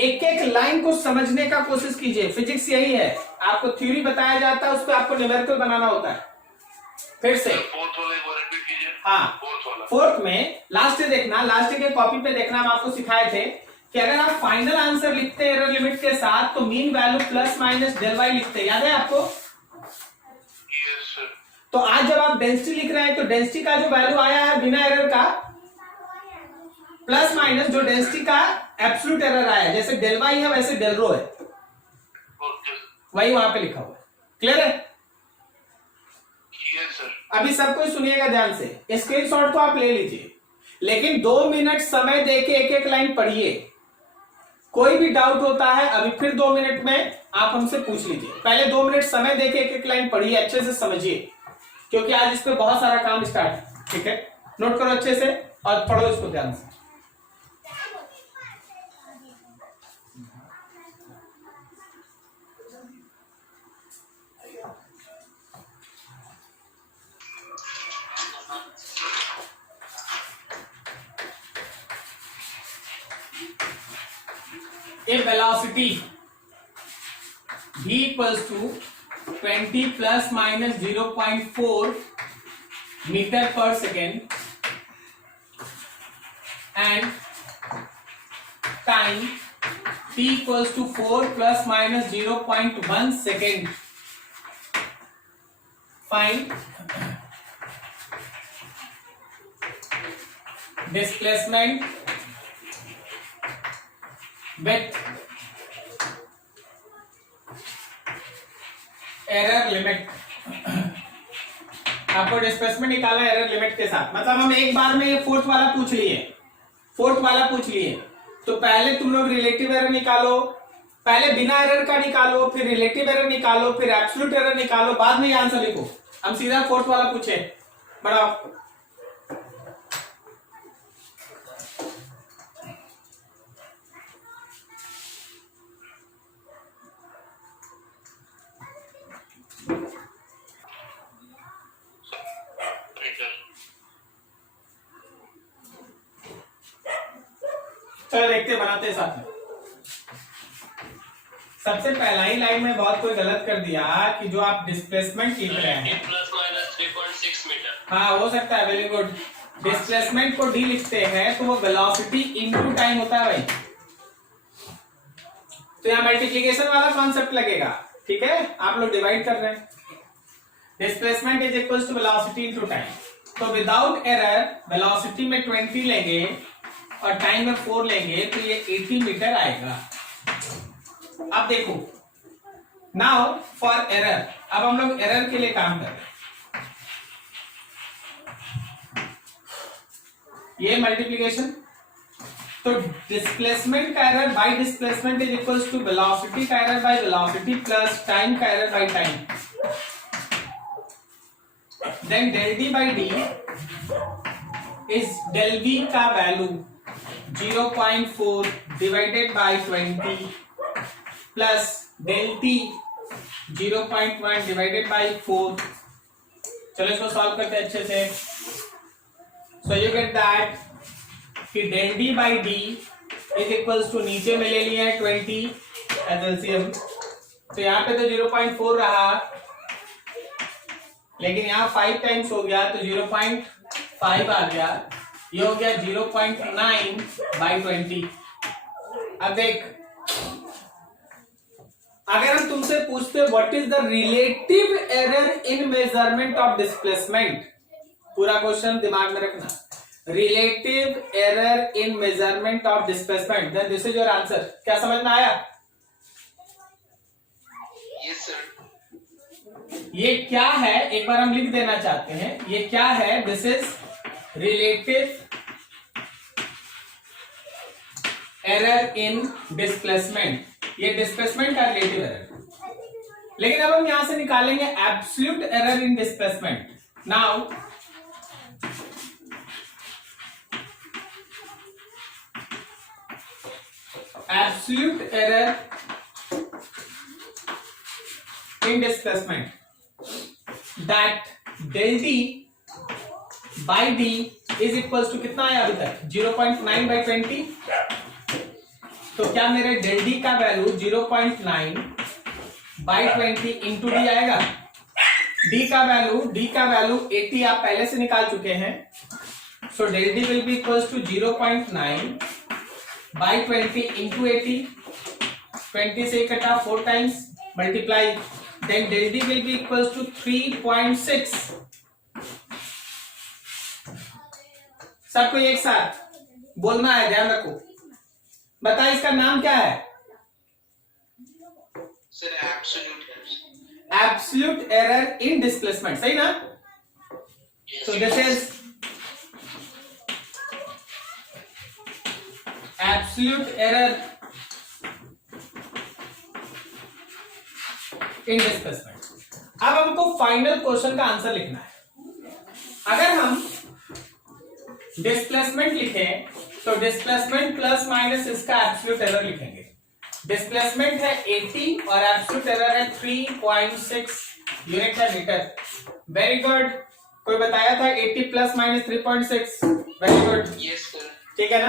एक एक लाइन को समझने का कोशिश कीजिए, फिजिक्स यही है, आपको थ्योरी बताया जाता है, उस पर आपको न्यूमेरिकल बनाना होता है। फिर से हाँ, फोर्थ में लास्ट देखना, लास्ट के कॉपी पे देखना, हम आपको सिखाए थे कि अगर आप फाइनल आंसर लिखते हैं एरर लिमिट के साथ तो mean value plus minus del Y लिखते हैं, याद है आपको? Yes sir. तो आज जब आप डेंसिटी लिख रहे हैं तो डेंसिटी का जो वैल्यू आया है बिना एरर का प्लस माइनस जो डेंसिटी का एब्सोल्यूट एरर आया है, जैसे डेल वाई है वैसे डेल रो है, ओके वही वहां पे लिखा हुआ है। क्लियर है? Yes sir. अभी सब कुछ सुनिएगा ध्यान से, स्क्रीनशॉट तो आप ले लीजिए, लेकिन 2 मिनट समय देके एक एक लाइन पढ़िए। कोई भी डाउट होता है अभी फिर 2 मिनट में आप हमसे पूछ लीजिए। पहले 2 मिनट समय देके एक एक लाइन पढ़िए, अच्छे से समझिए, क्योंकि आज इस पे बहुत सारा काम स्टार्ट है। ठीक है, नोट करो अच्छे से और पढ़ो इसको ध्यान से। A velocity v equals to 20 plus minus 0.4 meter per second and time t equals to 4 plus minus 0.1 second. Find displacement with error limit. आपको डिस्प्लेसमेंट निकालना है एरर लिमिट के साथ, मतलब हम एक बार में ये फोर्थ वाला पूछ लिए, तो पहले तुम लोग रिलेटिव एरर निकालो, पहले बिना एरर का निकालो, फिर रिलेटिव एरर निकालो, फिर एब्सोल्यूट एरर निकालो, बाद में ये आंसर लिखो। हम सीधा फोर्थ वाला पूछे, बढ़ाओ। चलो देखते बनाते हैं साथ में। सबसे पहला ही लाइन में बहुत कोई गलत कर दिया कि जो आप डिस्प्लेसमेंट लिख रहे हैं प्लस माइनस 3.6 मीटर। हाँ हो सकता है, वेरी गुड। डिस्प्लेसमेंट को डी लिखते हैं तो वो वेलोसिटी इनटू टाइम होता है भाई, तो यहाँ मल्टीप्लिकेशन वाला कॉन्सेप्ट लगेगा। ठीक है, आप लोग डिवाइड कर रहे हैं। Displacement is equal to velocity into time, तो विदाउट एरर वेलोसिटी में 20 लेंगे और टाइम में 4 लेंगे तो ये 80 मीटर आएगा। अब देखो, नाउ फॉर एरर, अब हम लोग एरर के लिए काम कर रहे हैं। ये मल्टीप्लिकेशन, तो डिस्प्लेसमेंट का error by displacement is equals to velocity का error by velocity plus time का error by time. Then del D by D is del V का value 0.4 divided by 20 plus del T 0.1 divided by 4। चलो इसको सॉल्व करते हैं अच्छे से। सो यू गेट दैट कि del D by D is equals to, नीचे में ले लिया है 20 एज एलसीएम, तो यहाँ पे तो 0.4 रहा, लेकिन यहाँ 5 टाइम्स हो गया तो 0.5 आ गया, ये हो गया 0.9 बाई 20। अब देख, अगर हम तुमसे पूछते what is the relative error in measurement of displacement, पूरा क्वेश्चन दिमाग में रखना, relative error in measurement of displacement, then this is your answer. क्या समझ में आया? Yes sir. ये क्या है एक बार हम लिख देना चाहते हैं, ये क्या है? This is relative error in displacement, ये डिस्प्लेसमेंट का रिलेटिव एरर। लेकिन अब हम यहां से निकालेंगे absolute error in displacement. Now absolute error in displacement, that del d by d is equals to कितना आया अभी तक? 0.9 by 20। तो क्या मेरे del d का वैल्यू 0.9 by 20 इंटू डी आएगा? d का वैल्यू 80 आप पहले से निकाल चुके हैं, so del d will be equals to 0.9 by 20 into 80, 20 से कटा 4 times multiply, then del D will be equal to 3.6। सबको एक साथ बोलना है, ध्यान रखो। बता इसका नाम क्या है? सर एब्सोल्यूट एब्सोल्यूट एरर इन डिस्प्लेसमेंट, सही ना? So this is absolute error in displacement। अब हमको फाइनल क्वेश्चन का आंसर लिखना है। अगर हम डिस्प्लेसमेंट लिखें तो डिस्प्लेसमेंट प्लस माइनस इसका एब्सोल्यूट एरर लिखेंगे। डिस्प्लेसमेंट है 80 और एब्सोल्यूट एरर है 3.6 यूनिट है मीटर। Very good. कोई बताया था 80 plus minus 3.6। Very good, yes sir. ठीक है ना?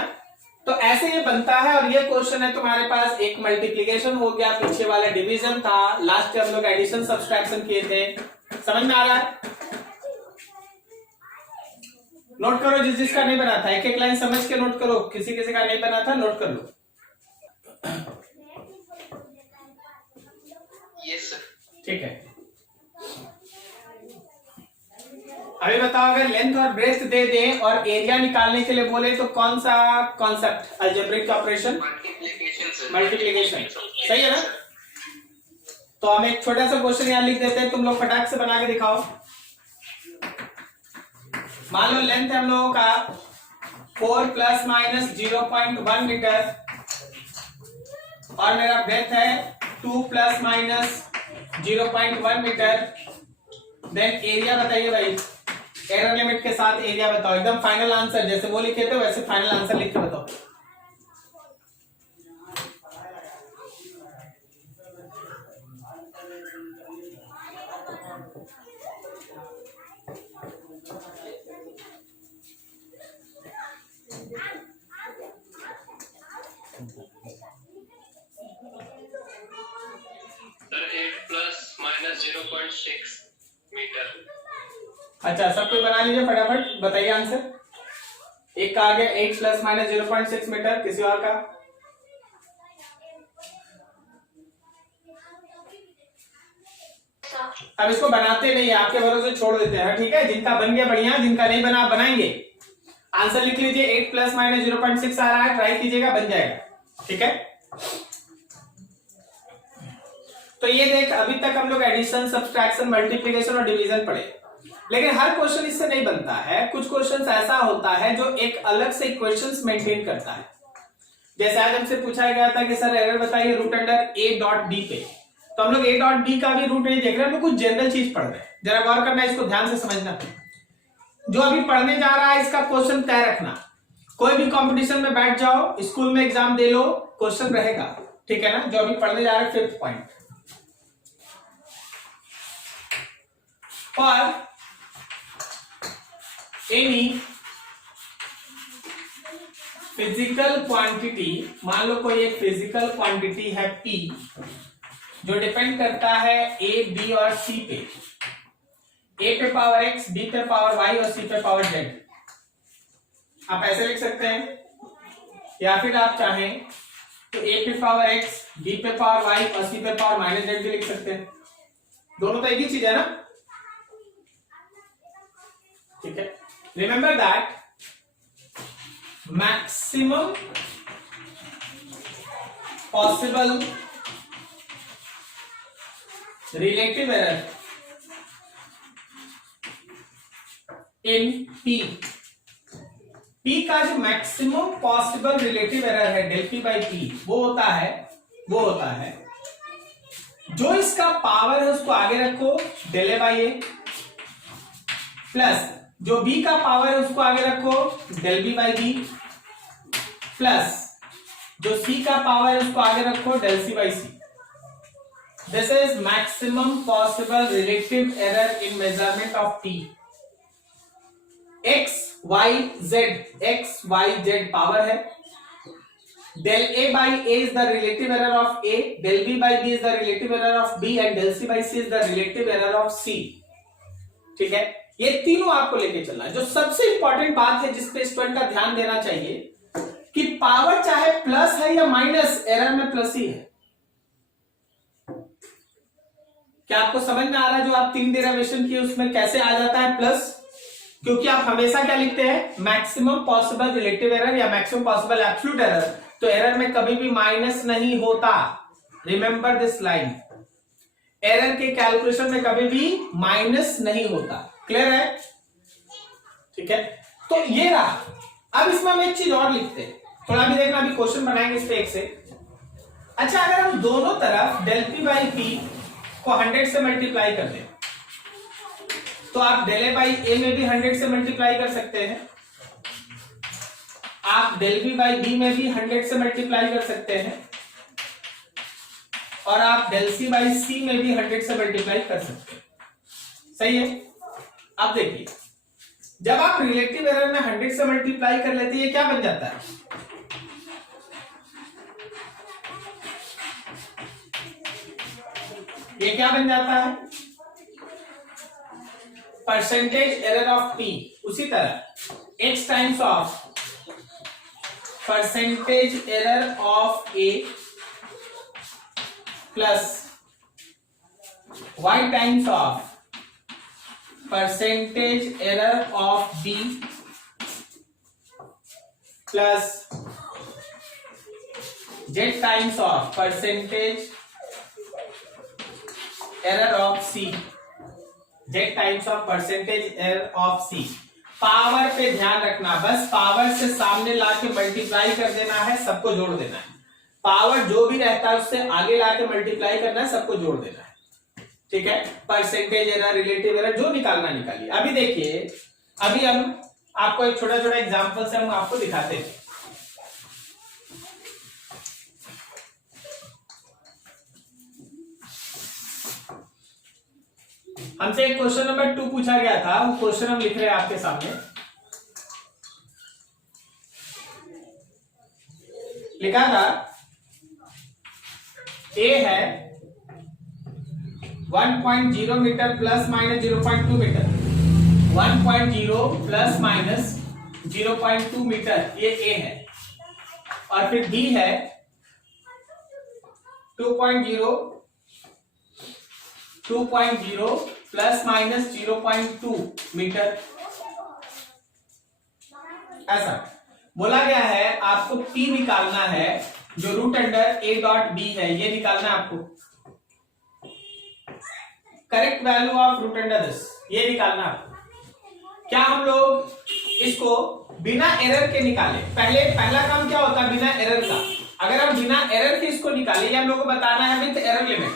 तो ऐसे ये बनता है। और ये क्वेश्चन है तुम्हारे पास, एक मल्टीप्लिकेशन हो गया, पीछे वाला डिवीजन था, लास्ट हम लोग एडिशन सब्सट्रैक्शन किए थे। समझ में आ रहा है? नोट करो जिस जिसका नहीं बना था, एक एक लाइन समझ के नोट करो। किसी किसी का नहीं बना था, नोट कर लो। Yes sir. ठीक है, अभी बताओ अगर लेंथ और ब्रेथ दे दें और एरिया निकालने के लिए बोले तो कौन सा concept? Algebraic operation, multiplication sir. Multiplication, सही है ना? तो हम एक छोटा सा क्वेश्चन यहां लिख देते हैं, तुम लोग फटाक से बना के दिखाओ। मान लो लेंथ है हम लोगों का 4 प्लस माइनस 0.1 मीटर और मेरा ब्रेथ है 2 plus minus 0.1 metre. Then area बताइए भाई, एरर लिमिट के साथ एरिया बताओ। एकदम फाइनल आंसर जैसे वो लिखे थे वैसे फाइनल आंसर लिख के बताओ। Sir 8 plus minus 0.6 metre. अच्छा, सब कोई बना लीजिए फटाफट, बताइए आंसर। एक का आ गया 8 प्लस माइनस 0.6 मीटर, किसी और का? अब इसको बनाते नहीं, आपके भरोसे छोड़ देते हैं, ठीक है? जिनका बन गया बढ़िया, जिनका नहीं बना बनाएंगे। आंसर लिख लीजिए, 8 प्लस माइनस 0.6 आ रहा है, ट्राई कीजिएगा, बन जाएगा, ठीक है? तो ये देख, अभी तक हम लोग एडिशन, सब्सट्रैक्शन, मल्टीप्लिकेशन और डिवीजन पढ़े, लेकिन हर क्वेश्चन इससे नहीं बनता है। कुछ क्वेश्चन ऐसा होता है जो एक अलग से इक्वेशंस मेंटेन करता है। जैसे आज हमसे पूछा गया था कि सर एरर बताइए root under a dot b पे, तो हम लोग a डॉट b का भी रूट नहीं देख रहे, हम लोग कुछ जनरल चीज पढ़ रहे हैं। जरा गौर करना, इसको ध्यान से समझना। जो अभी पढ़ने जा रहा है इसका क्वेश्चन तय रखना। कोई भी कंपटीशन में बैठ जाओ, स्कूल में एग्जाम दे लो, क्वेश्चन रहेगा, ठीक है ना? जो अभी पढ़ने जा रहे हैं, 5th पॉइंट। और एनी फिजिकल क्वांटिटी, मान लो कोई एक फिजिकल क्वांटिटी है P जो डिपेंड करता है A, B और C पे। A पे पावर X, B पे पावर Y और C पे पावर Z। आप ऐसे लिख सकते हैं, या फिर आप चाहें तो A पे पावर X, B पे पावर Y और C पे पावर माइनस Z भी लिख सकते हैं। दोनों तो एक ही चीज है ना, ठीक है? Remember that maximum possible relative error in P का जो मैक्सिमम पॉसिबल रिलेटिव एरर है डेल P बाई P, वो होता है जो इसका पावर है उसको आगे रखो, del A by A, plus जो B का पावर है उसको आगे रखो, del B by B, plus जो C का पावर है उसको आगे रखो, del C by C। This is maximum possible relative error in measurement of P। X Y Z power है, del A by A is the relative error of A, del B by B is the relative error of B and del C by C is the relative error of C। ठीक है, ये तीनों आपको लेके चलना है। जो सबसे इंपॉर्टेंट बात है जिस पे स्टूडेंट का ध्यान देना चाहिए, कि पावर चाहे प्लस है या माइनस, एरर में प्लस ही है। क्या आपको समझ में आ रहा है जो आप 3 डेरिवेशन किए उसमें कैसे आ जाता है प्लस? क्योंकि आप हमेशा क्या लिखते हैं, मैक्सिमम पॉसिबल रिलेटिव एरर या मैक्सिमम पॉसिबल एब्सोल्यूट एरर, तो एरर में कभी भी माइनस नहीं होता। रिमेंबर दिस लाइन, एरर के कैलकुलेशन में कभी भी माइनस नहीं होता। क्लियर है? ठीक है, तो ये रहा। अब इसमें हम एक चीज और लिखते हैं, थोड़ा भी देखना, अभी क्वेश्चन बनाएंगे इस पे एक से। अच्छा, अगर हम दोनों तरफ del p बाई पी को 100 से मल्टीप्लाई कर दें, तो आप del a बाई ए में भी 100 से मल्टीप्लाई कर सकते हैं, आप del b बाई बी में भी 100 से मल्टीप्लाई कर सकते हैं, और आप del c बाई सी में भी 100 से मल्टीप्लाई कर सकते हैं। सही है? अब देखिए, जब आप रिलेटिव एरर में 100 से मल्टीप्लाई कर लेते हैं, ये क्या बन जाता है? ये क्या बन जाता है? Percentage error of P. उसी तरह x times of percentage error of A plus y times of percentage error of B plus z times of percentage error of C, z times of percentage error of C. Power पे ध्यान रखना, बस पावर से सामने लाके मल्टीप्लाई कर देना है, सबको जोड़ देना है। पावर जो भी रहता है उससे आगे लाके मल्टीप्लाई करना है, सबको जोड़ देना है। ठीक है, परसेंटेज एरर, रिलेटिव एरर जो निकालना निकालिए। अभी देखिए, अभी हम आपको एक छोटा छोटा एग्जांपल से हम आपको दिखाते हैं। हमसे एक क्वेश्चन नंबर 2 पूछा गया था, वो क्वेश्चन हम लिख रहे हैं आपके सामने। लिखा था ए है 1.0 metre plus minus 0.2 metre, 1.0 plus minus 0.2 metre, ये ए है। और फिर बी है 2.0 प्लस माइनस 0.2 मीटर। ऐसा बोला गया है, आपको P निकालना है जो root under A dot B है, ये निकालना है आपको। Correct value of root under this, ये निकालना है आपको। क्या हम लोग इसको बिना एरर के निकाले? पहला काम क्या होता है बिना एरर का? अगर हम बिना एरर के इसको निकाले, ये हम लोग को बताना है विद एरर लिमिट,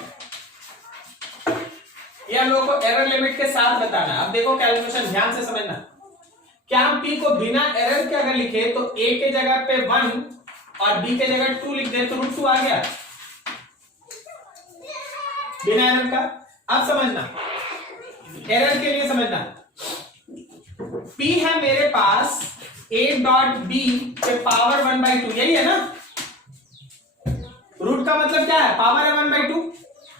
ये हम लोग को एरर लिमिट के साथ बताना है। अब देखो कैलकुलेशन ध्यान से समझना। क्या हम P को बिना एरर के अगर लिखे तो A के जगह पे 1 और B के जगह 2 लिख दे तो रूट 2 आ गया बिना एरर का। अब समझना, एरर के लिए समझना, P है मेरे पास A डॉट B पे पावर 1/2, यही है ना? रूट का मतलब क्या है? पावर है 1/2,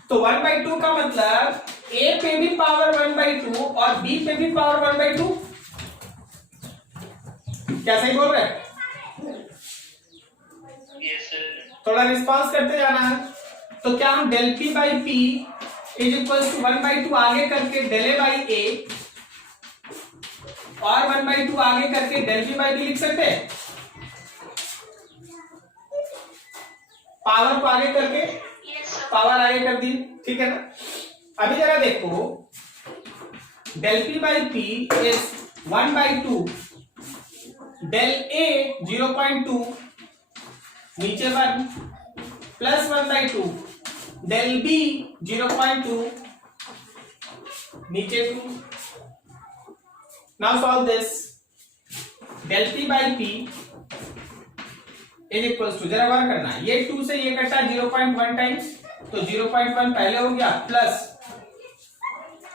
तो 1/2 का मतलब A पे भी पावर 1/2 और B पे भी पावर 1/2। क्या सही बोल रहे हैं? yes sir, थोड़ा रिस्पांस करते जाना है। तो क्या हम del P by P is equal to 1/2 आगे करके del A बाई A और 1/2 आगे करके del B बाई B लिख सकते हैं? पावर को आगे करके पावर आगे कर दी, ठीक है ना? अभी जरा देखो, del P by P is 1/2, del A 0.2 नीचे 1 प्लस 1/2, del B 0.2 नीचे 2। Now solve this. del P by P is equal to, जरा वर्क करना, ये 2 से ये कटा 0.1 टाइम्स, तो 0.1 पहले हो गया, प्लस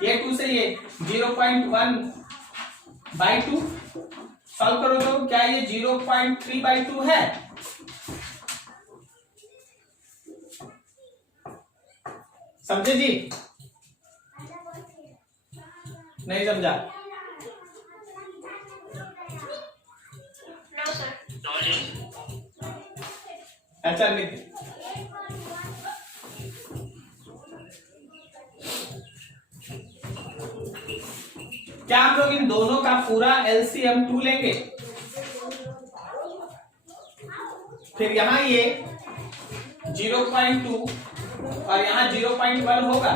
ये 2 से ये 0.1 बाई 2। सॉल्व करो तो क्या ये 0.3/2 है? समझे जी? नहीं समझा? No, sir. no yes, अच्छा नितिन, क्या हम लोग इन दोनों का पूरा LCM 2 लेंगे? फिर यहां ये 0.2 और यहां 0.1 होगा,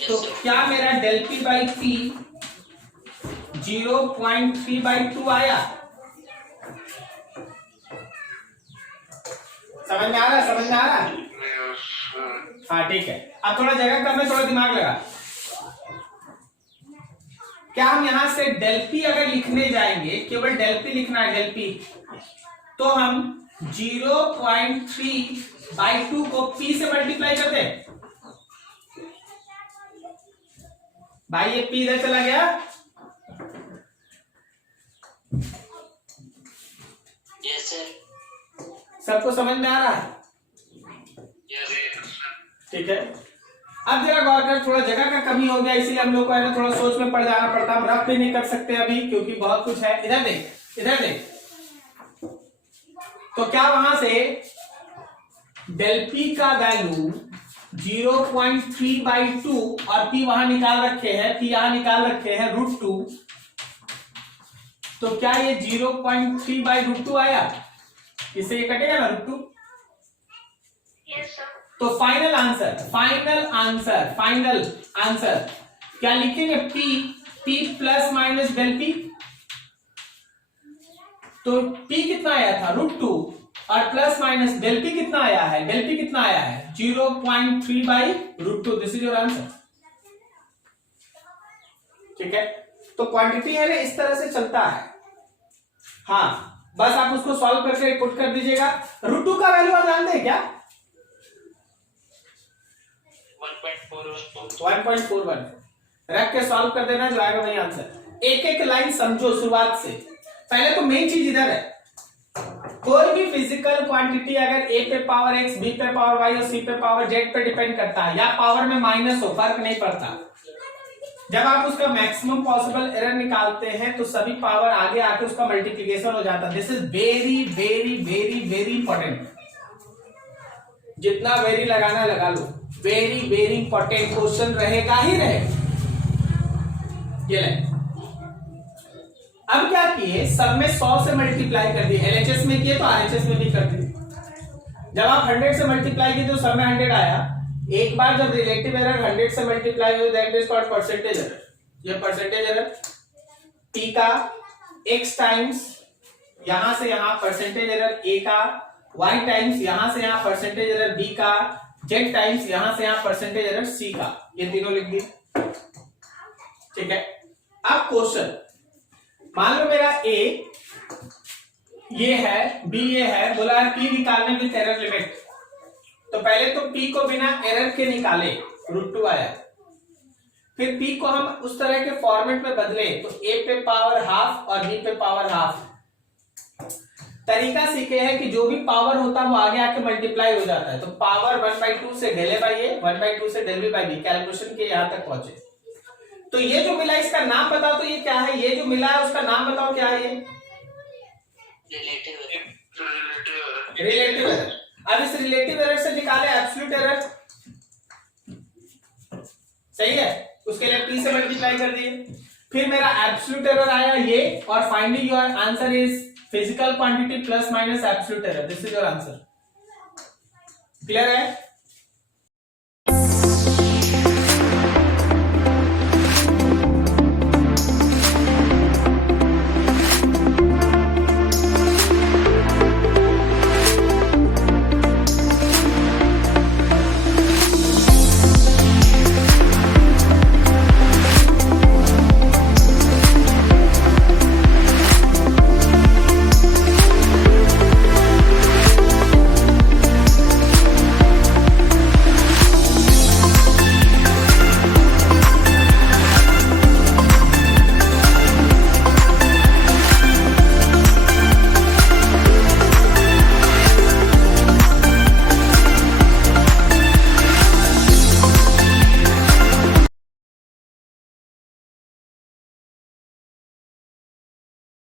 तो क्या मेरा डेल P बाई P 0.3/2 आया? समझ में आ रहा, समझ में आ रहा? हाँ ठीक है। अब थोड़ा जगह कम है, थोड़ा दिमाग लगा। क्या हम यहां से डेल P अगर लिखने जाएंगे, केवल डेल P लिखना है, डेल P, तो हम 0.3/2 को P से मल्टीप्लाई करते हैं। भाई ये P इधर चला गया, यस सर, सबको समझ में आ रहा है? यस ठीक है। अब जरा गौर कर, थोड़ा जगह का कमी हो गया, इसीलिए हम लोग को है ना थोड़ा सोच में पड़ जाना पड़ता। हम रफ भी नहीं कर सकते अभी, क्योंकि बहुत कुछ है। इधर देख, इधर देख, तो क्या वहां से डेल P का वैल्यू 0.3/2 और P वहां निकाल रखे हैं, P यहां निकाल रखे हैं √2, तो क्या ये 0.3/√2 आया? इससे ये कटेगा ना √2। Yes sir. तो फाइनल आंसर क्या लिखेंगे? P plus minus del P। तो P कितना आया था? √2 और प्लस माइनस डेल P कितना आया है? डेल P कितना आया है? 0.3/√2। This is your answer. ठीक है, तो क्वांटिटी है ना इस तरह से चलता है। हाँ, बस आप उसको सॉल्व करके पुट कर दीजिएगा। √2 का वैल्यू आप जानते हैं क्या? 1.41 रख के सॉल्व कर देना, जो आएगा वही आंसर। एक एक लाइन समझो शुरुआत से। पहले तो मेन चीज इधर है, कोई भी फिजिकल क्वांटिटी अगर A पे पावर x, B पे पावर y और C पे पावर z पे डिपेंड करता है, या पावर में माइनस हो, फर्क नहीं पड़ता। जब आप उसका मैक्सिमम पॉसिबल एरर निकालते हैं तो सभी पावर आगे आके उसका मल्टीप्लिकेशन हो जाता है। This is very very very very important. जितना वेरी लगाना लगा लो, वेरी वेरी इंपॉर्टेंट क्वेश्चन रहेगा ही रहेगा। ये ले, अब क्या किए, सब में 100 से मल्टीप्लाई कर दिए। LHS में किए तो RHS में भी कर दिए। जब आप 100 से मल्टीप्लाई किए तो सब में 100 आया। एक बार जब रिलेटिव एरर 100 से मल्टीप्लाई हो, that is called percentage error. ये परसेंटेज एरर P का x टाइम्स यहां से यहां परसेंटेज एरर A का, y टाइम्स यहां से यहां परसेंटेज एरर B का, z टाइम्स यहां से यहां परसेंटेज एरर C का। ये तीनों लिख दिए। ठीक है, अब क्वेश्चन, मान लो मेरा A ये है, B ये है, बोला P निकालने विद एरर लिमिट। तो पहले तो P को बिना एरर के निकाले, √2 आया। फिर P को हम उस तरह के फॉर्मेट में बदले, तो A पे पावर हाफ और B पे पावर हाफ। तरीका सीखे हैं कि जो भी पावर होता है वो आगे आके मल्टीप्लाई हो जाता है। तो पावर 1/2 से डेल बाई ए, 1/2 से डेल बाई बी, कैलकुलेशन के यहां तक पहुंचे। तो ये जो मिला इसका नाम बताओ, तो ये क्या है? ये जो मिला है उसका नाम बताओ, क्या है ये? Relative error. अब इस रिलेटिव एरर से निकाले एब्सोल्यूट एरर, सही है? उसके लिए P से मल्टीप्लाई कर दिए। फिर मेरा एब्सोल्यूट एरर आया ये, और finally your answer is physical quantity plus minus absolute error. This is your answer. Clear है?